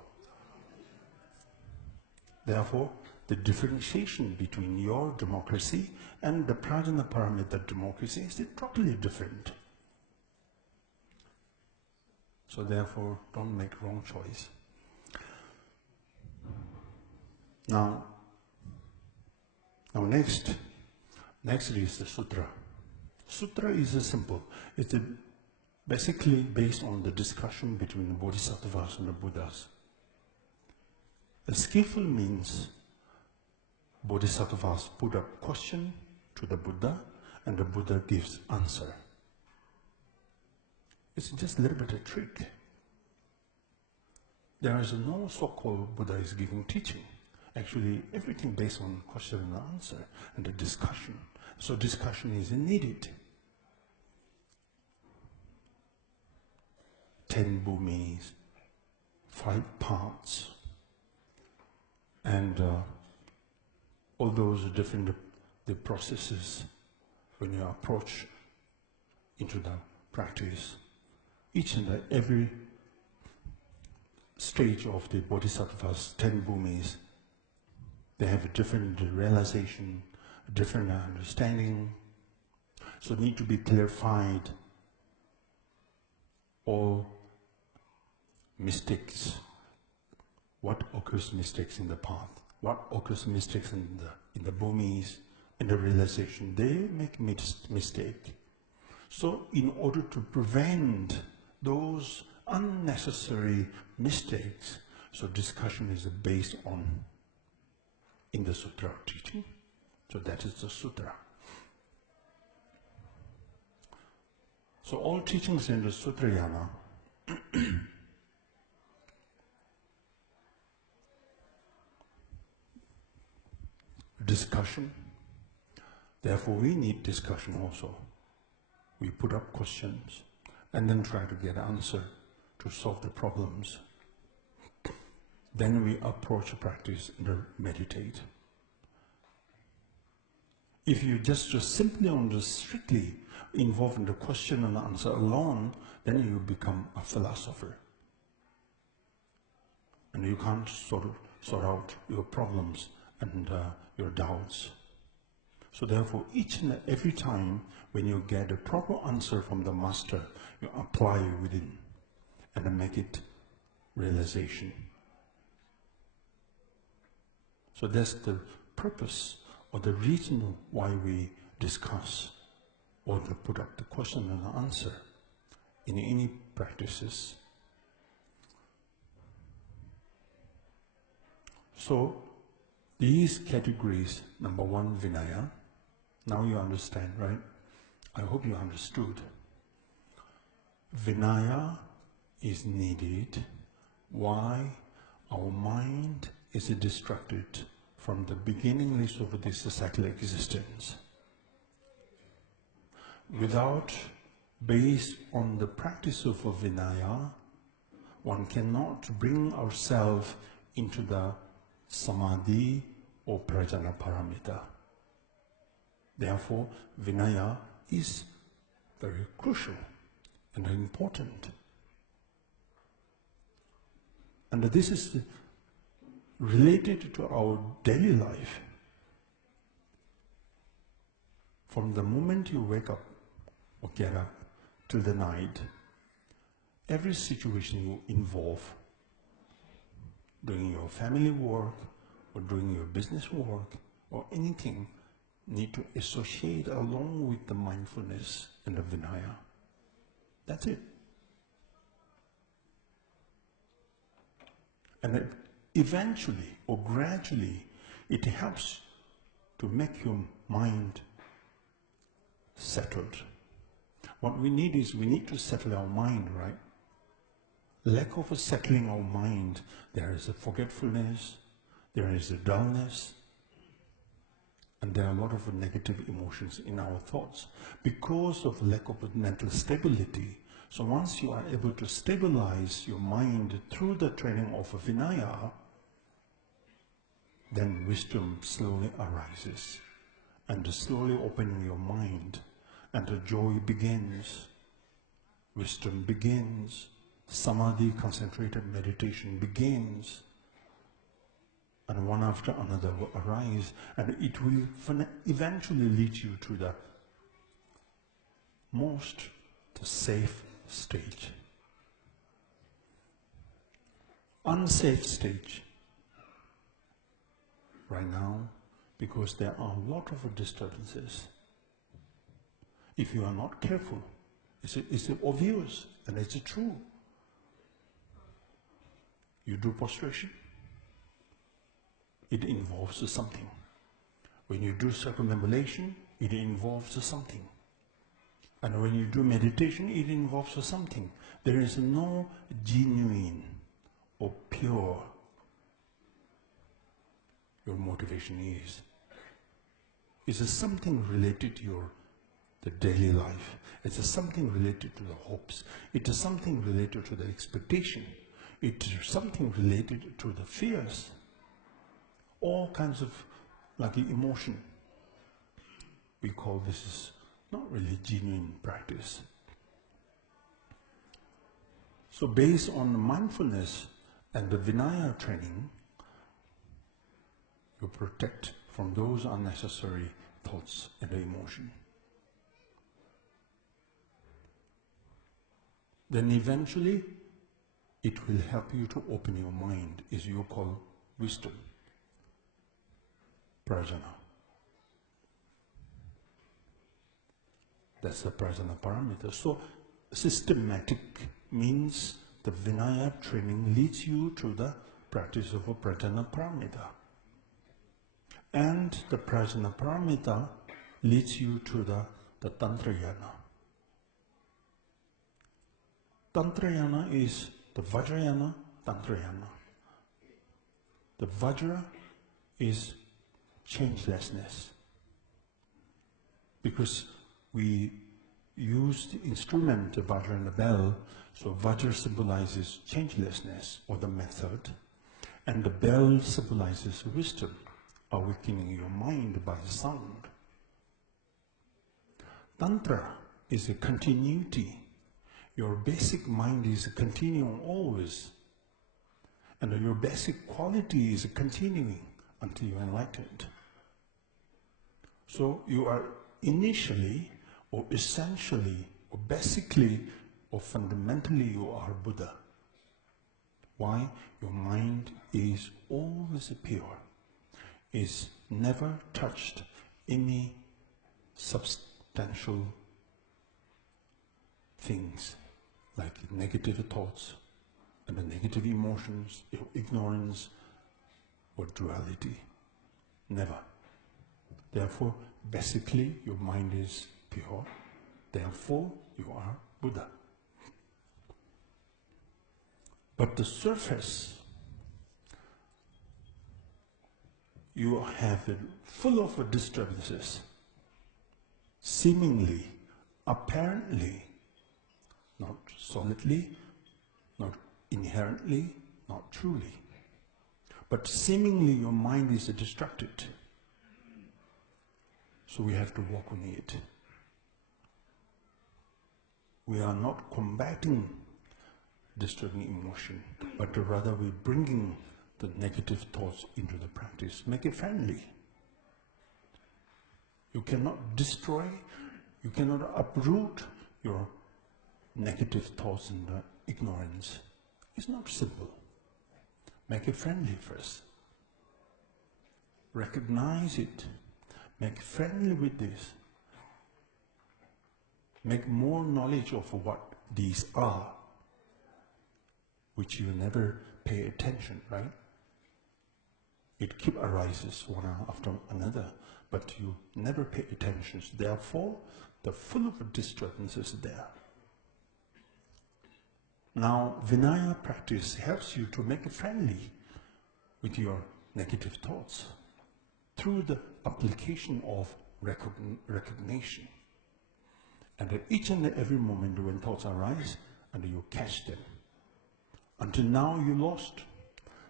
Therefore, the differentiation between your democracy and the Prajnaparamita democracy is totally different. So therefore, don't make wrong choice. Now next is the sutra. Sutra is simple. It's basically based on the discussion between the bodhisattvas and the Buddhas. The skillful means bodhisattvas put up question to the Buddha and the Buddha gives answer. It's just a little bit of trick. There is no so-called Buddha is giving teaching. Actually, everything based on question and answer and the discussion. So discussion is needed. 10 bhumis, 5 parts, and all those different the processes when you approach into the practice. Each and every stage of the bodhisattva's 10 bhumis, they have a different realization, a different understanding, so need to be clarified. All mistakes, what occurs mistakes in the path, what occurs mistakes in the bhumis, in the realization, they make mistake. So in order to prevent those unnecessary mistakes, so discussion is based on in the sutra teaching. So that is the sutra. So all teachings in the Sutrayana discussion. Therefore we need discussion also. We put up questions and then try to get an answer to solve the problems. Then we approach a practice and meditate. If you just simply on strictly involved in the question and answer alone, then you become a philosopher. And you can't sort out your problems and your doubts. So therefore, each and every time when you get a proper answer from the master, you apply within and make it realization. So that's the purpose or the reason why we discuss or to put up the question and answer in any practices. So these categories, number one, Vinaya. Now you understand, right? I hope you understood. Vinaya is needed. Why? Our mind is distracted from the beginningless of this societal existence. Without, based on the practice of Vinaya, one cannot bring ourselves into the Samadhi or Prajna Paramita. Therefore, Vinaya is very crucial and important. And this is related to our daily life. From the moment you wake up or get up till the night, every situation you involve, doing your family work or doing your business work or anything, need to associate along with the mindfulness and the Vinaya. That's it. And eventually or gradually, it helps to make your mind settled. What we need is, we need to settle our mind, right? Lack of settling our mind, there is a forgetfulness, there is a dullness, and there are a lot of negative emotions in our thoughts because of lack of mental stability. So once you are able to stabilize your mind through the training of Vinaya, then wisdom slowly arises, and slowly opening your mind, and the joy begins, wisdom begins, Samadhi, concentrated meditation begins, and one after another will arise, and it will eventually lead you to the safe stage. Unsafe stage. right now because there are a lot of disturbances. If you are not careful, it's obvious and it's true. You do prostration, it involves something. When you do circumambulation, it involves something. And when you do meditation, it involves something. There is no genuine or pure your motivation is. It's something related to the daily life. It's something related to the hopes. It is something related to the expectation. It is something related to the fears. All kinds of like emotion. We call this is not really genuine practice. So based on mindfulness and the Vinaya training, you protect from those unnecessary thoughts and emotion. Then eventually, it will help you to open your mind, as you call wisdom, prajna. That's the prajna parameter. So systematic means the Vinaya training leads you to the practice of a prajna paramita. And the prajna paramita leads you to the tantrayana. Tantrayana is the vajrayana, tantrayana. The vajra is changelessness. Because we use the instrument, the vajra and the bell, so vajra symbolizes changelessness or the method, and the bell symbolizes wisdom, awakening your mind by the sound. Tantra is a continuity. Your basic mind is continuing always, and your basic quality is continuing until you are enlightened. So you are initially, or essentially, or basically, or fundamentally, you are Buddha. Why? Your mind is always pure, is never touched any substantial things like negative thoughts and the negative emotions, ignorance or duality. Never. Therefore, basically, your mind is pure. Therefore, you are Buddha. But the surface, you have it full of disturbances, seemingly, apparently, not solidly, not inherently, not truly. But seemingly your mind is distracted. So we have to work on it. We are not combating disturbing emotion, but rather we're bringing the negative thoughts into the practice. Make it friendly. You cannot destroy, you cannot uproot your negative thoughts and ignorance. It's not simple. Make it friendly first. Recognize it. Make friendly with this. Make more knowledge of what these are, which you never pay attention, right? It keep arises one after another, but you never pay attention. Therefore, the full of disturbance is there. Now, Vinaya practice helps you to make it friendly with your negative thoughts through the application of recognition. And at each and every moment when thoughts arise, and you catch them. Until now you lost.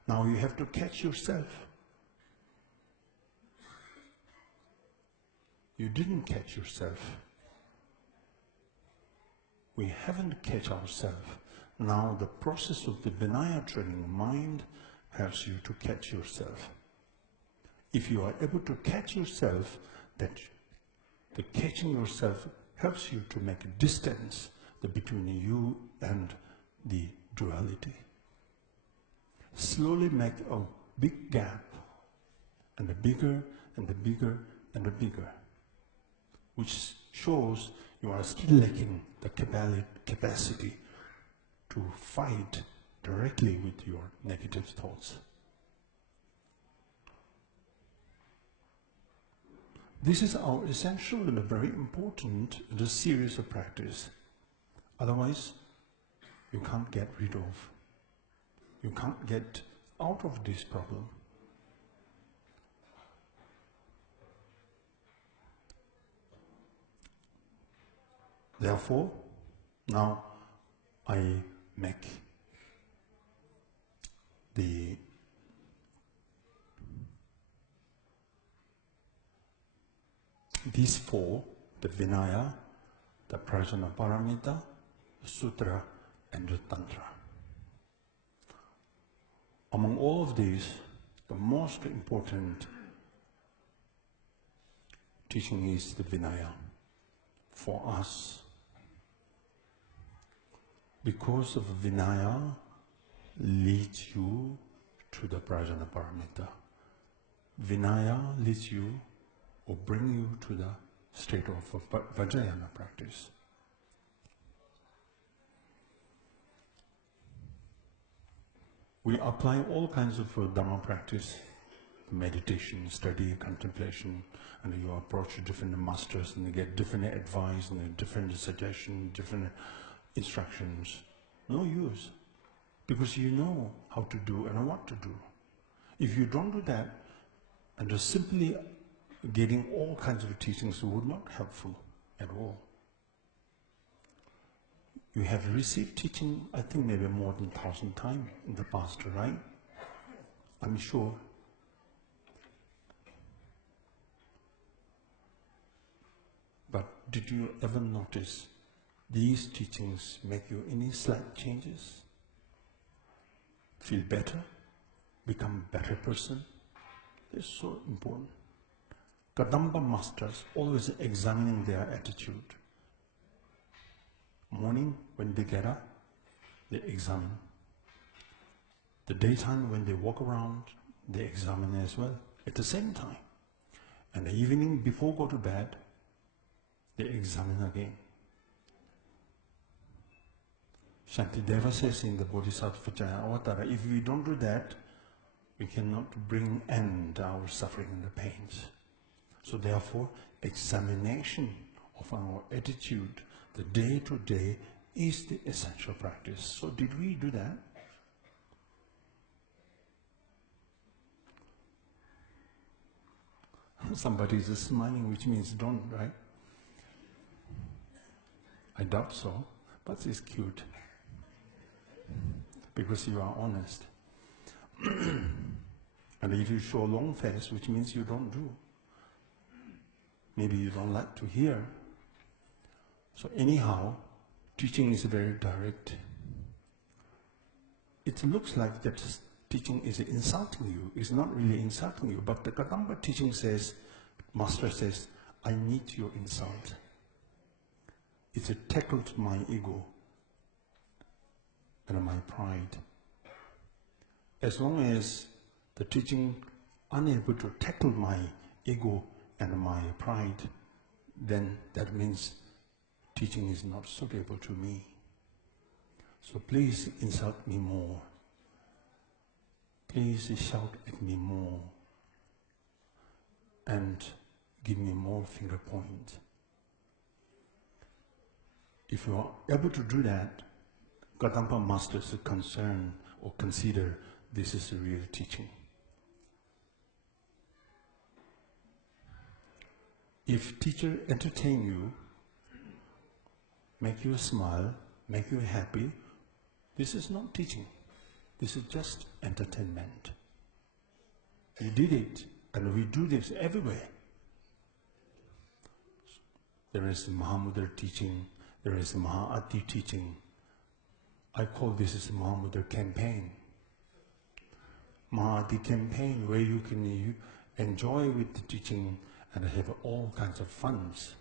Now you have to catch yourself. You didn't catch yourself. We haven't catch ourselves. Now the process of the Vinaya training mind helps you to catch yourself. If you are able to catch yourself, that the catching yourself helps you to make a distance between you and the duality. Slowly make a big gap, and the bigger and the bigger and the bigger, which shows you are still lacking the capacity to fight directly with your negative thoughts. This is our essential and very important in the series of practice. Otherwise, you can't get rid of, you can't get out of this problem. Therefore, now I make these four, the Vinaya, the Prajnaparamita, the Sutra, and the Tantra. Among all of these, the most important teaching is the Vinaya for us. Because of Vinaya leads you to the Prajnaparamita. Vinaya leads you or bring you to the state of Vajrayana practice. We apply all kinds of Dharma practice, meditation, study, contemplation, and you approach different masters and you get different advice and different suggestions, different instructions. No use, because you know how to do and what to do. If you don't do that, and just simply getting all kinds of teachings would not be helpful at all. You have received teaching, I think maybe more than 1,000 times in the past, right? I'm sure. But did you ever notice these teachings make you any slight changes? Feel better? Become a better person? It's so important. Kadamba masters always examining their attitude. Morning when they get up, they examine. The daytime when they walk around, they examine as well at the same time. And the evening before go to bed, they examine again. Shantideva says in the Bodhisattva Avatara, if we don't do that, we cannot bring end to our suffering and the pains. So therefore, examination of our attitude, the day to day, is the essential practice. So did we do that? Somebody is smiling, which means don't, right? I doubt so, but it's cute. Because you are honest. And if you show a long face, which means you don't do. Maybe you don't like to hear. So anyhow, teaching is very direct. It looks like that teaching is insulting you. It's not really insulting you, but the Kadamba teaching says, Master says, I need your insult. It's a tackle to my ego and my pride. As long as the teaching unable to tackle my ego and my pride, then that means teaching is not suitable to me. So please insult me more. Please shout at me more. And give me more finger point. If you are able to do that, Kadampa masters are concerned or consider this is a real teaching. If teacher entertain you, make you smile, make you happy, this is not teaching. This is just entertainment. We did it, and we do this everywhere. There is Mahamudra teaching, there is Mahaati teaching. I call this as Mahamudra campaign. Mahaati campaign where you can enjoy with the teaching and have all kinds of funs,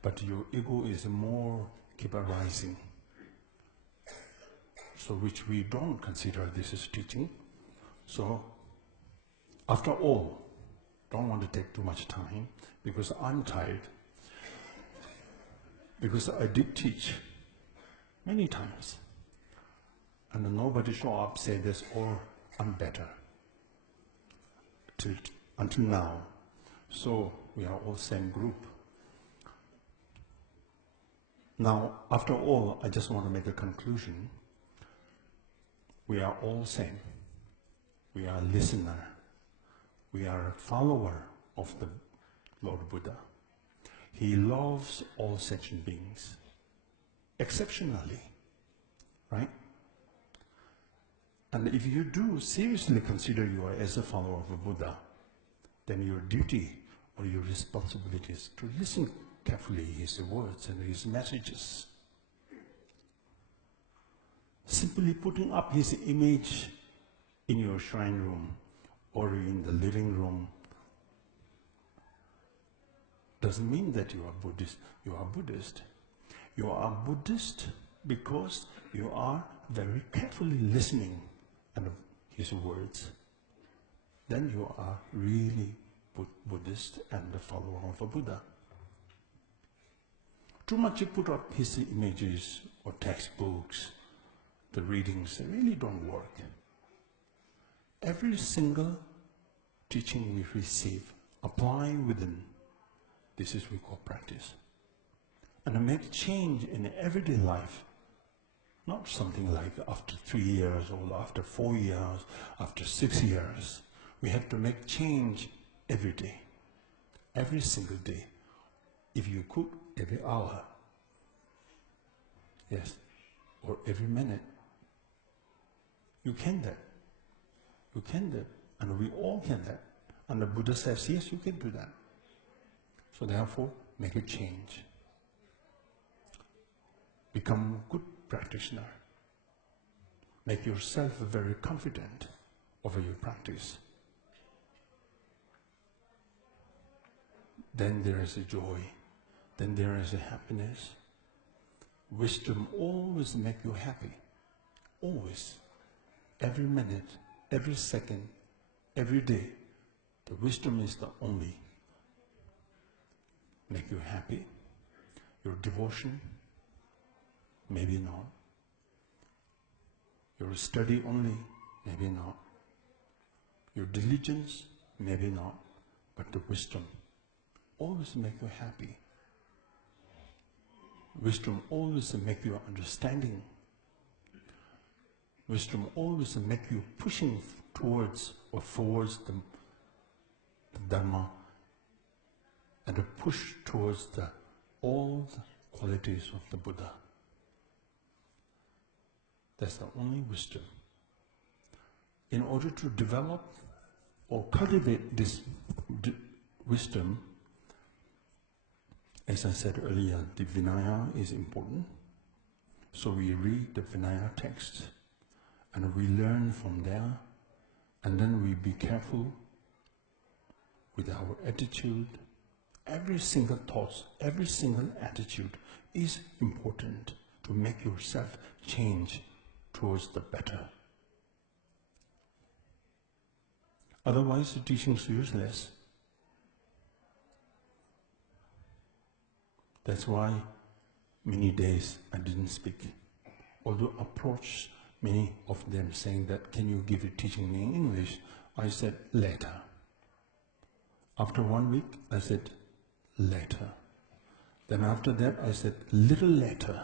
but your ego is more keep arising. So which we don't consider this as teaching. So after all, don't want to take too much time because I'm tired. Because I did teach many times. And nobody show up, say this, or I'm better. Until now. So we are all same group. Now, after all, I just want to make a conclusion. We are all same. We are a listener. We are a follower of the Lord Buddha. He loves all sentient beings, exceptionally, right? And if you do seriously consider you as a follower of a Buddha, then your duty or your responsibility is to listen carefully his words and his messages. Simply putting up his image in your shrine room or in the living room doesn't mean that you are Buddhist. You are Buddhist. You are Buddhist because you are very carefully listening to his words. Then you are really Buddhist and the follower of a Buddha. Too much you put up his images or textbooks, the readings, they really don't work. Every single teaching we receive, apply within. This is what we call practice. And to make change in everyday life, not something like after 3 years or after 4 years, after 6 years. We have to make change every day, every single day. If you cook every hour, yes, or every minute, you can that. You can that, and we all can that. And the Buddha says, yes, you can do that. So therefore, make a change. Become a good practitioner. Make yourself very confident over your practice. Then there is a joy. Then there is a happiness. Wisdom always makes you happy. Always. Every minute, every second, every day. The wisdom is the only make you happy. Your devotion, maybe not. Your study only, maybe not. Your diligence, maybe not. But the wisdom always make you happy. Wisdom always make you understanding. Wisdom always make you pushing towards or forwards the Dharma and to push towards all the qualities of the Buddha. That's the only wisdom. In order to develop or cultivate this wisdom, as I said earlier, the Vinaya is important. So we read the Vinaya text and we learn from there, and then we be careful with our attitude. Every single thought, every single attitude is important to make yourself change towards the better. Otherwise, the teaching is useless. That's why many days I didn't speak. Although approached many of them saying that, can you give a teaching in English? I said, later. After 1 week, I said, later. Then after that, I said, little later.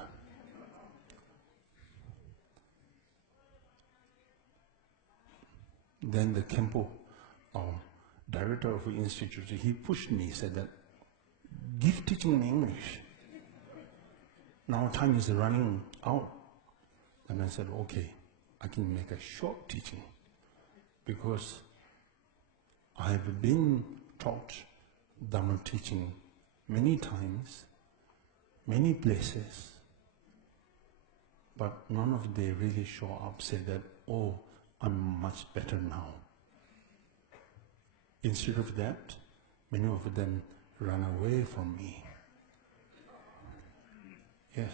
Then the Kempo, our director of the institute, he pushed me, said that, give teaching in English. Now time is running out. And I said, okay, I can make a short teaching because I have been taught Dharma teaching many times, many places, but none of them really show up, say that, oh, I'm much better now. Instead of that, many of them run away from me. Yes,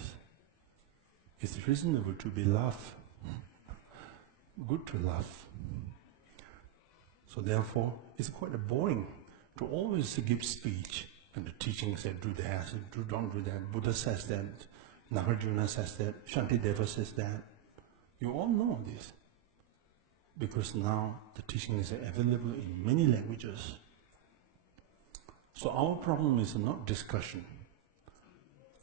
it's reasonable to be laugh, good to laugh. So therefore, it's quite boring to always give speech, and the teaching said, do this, don't do that, Buddha says that, Nagarjuna says that, Shantideva says that. You all know this, because now the teaching is available in many languages. So our problem is not discussion.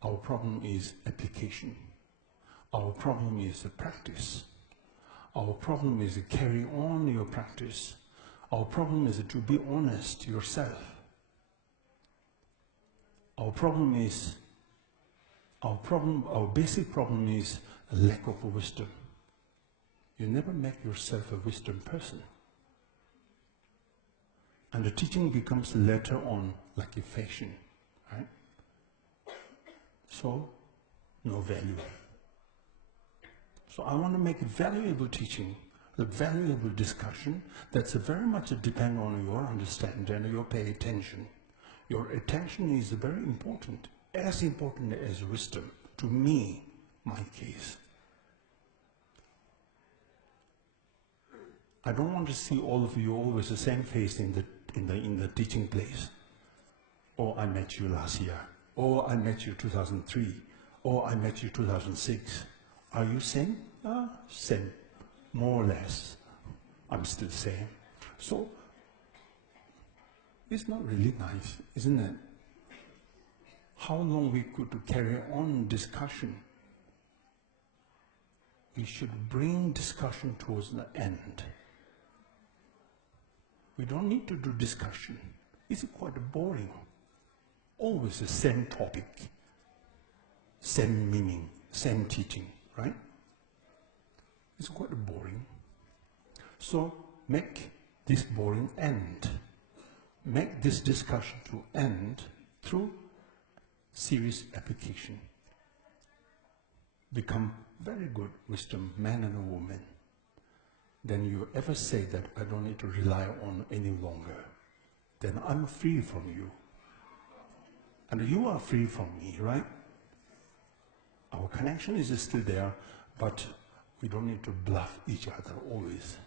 Our problem is application. Our problem is the practice. Our problem is to carry on your practice. Our problem is to be honest to yourself. Our basic problem is a lack of wisdom. You never make yourself a wisdom person. And the teaching becomes later on like a fashion, right? So, no value. So I want to make a valuable teaching, a valuable discussion that's very much depend on your understanding and your pay attention. Your attention is very important as wisdom, to me, my case. I don't want to see all of you always the same face in the teaching place. Oh, I met you last year. Oh, I met you 2003. Oh, I met you 2006. Are you same? Same, more or less. I'm still same. So, it's not really nice, isn't it? How long we could carry on discussion? We should bring discussion towards the end. We don't need to do discussion. It's quite boring. Always the same topic, same meaning, same teaching, right? It's quite boring. So make this boring end. Make this discussion to end through serious application. Become very good wisdom man and a woman. Then you ever say that I don't need to rely on any longer. Then I'm free from you. And you are free from me, right? Our connection is still there, but we don't need to bluff each other always.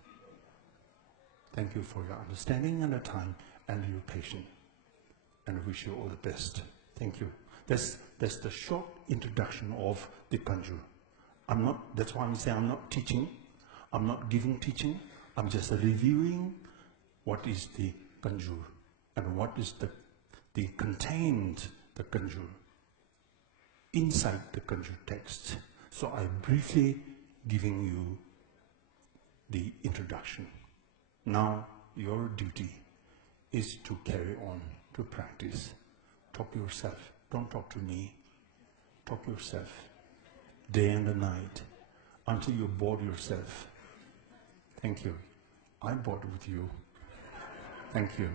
Thank you for your understanding and the time and your patience. And I wish you all the best. Thank you. That's the short introduction of the Kangyur. That's why I'm saying I'm not teaching. I'm not giving teaching. I'm just reviewing what is the Kangyur and what is the contained the Kangyur inside the Kangyur text. So I'm briefly giving you the introduction. Now your duty is to carry on to practice. Talk to yourself. Don't talk to me. Talk to yourself day and night until you bored yourself. Thank you. I'm bored with you. Thank you.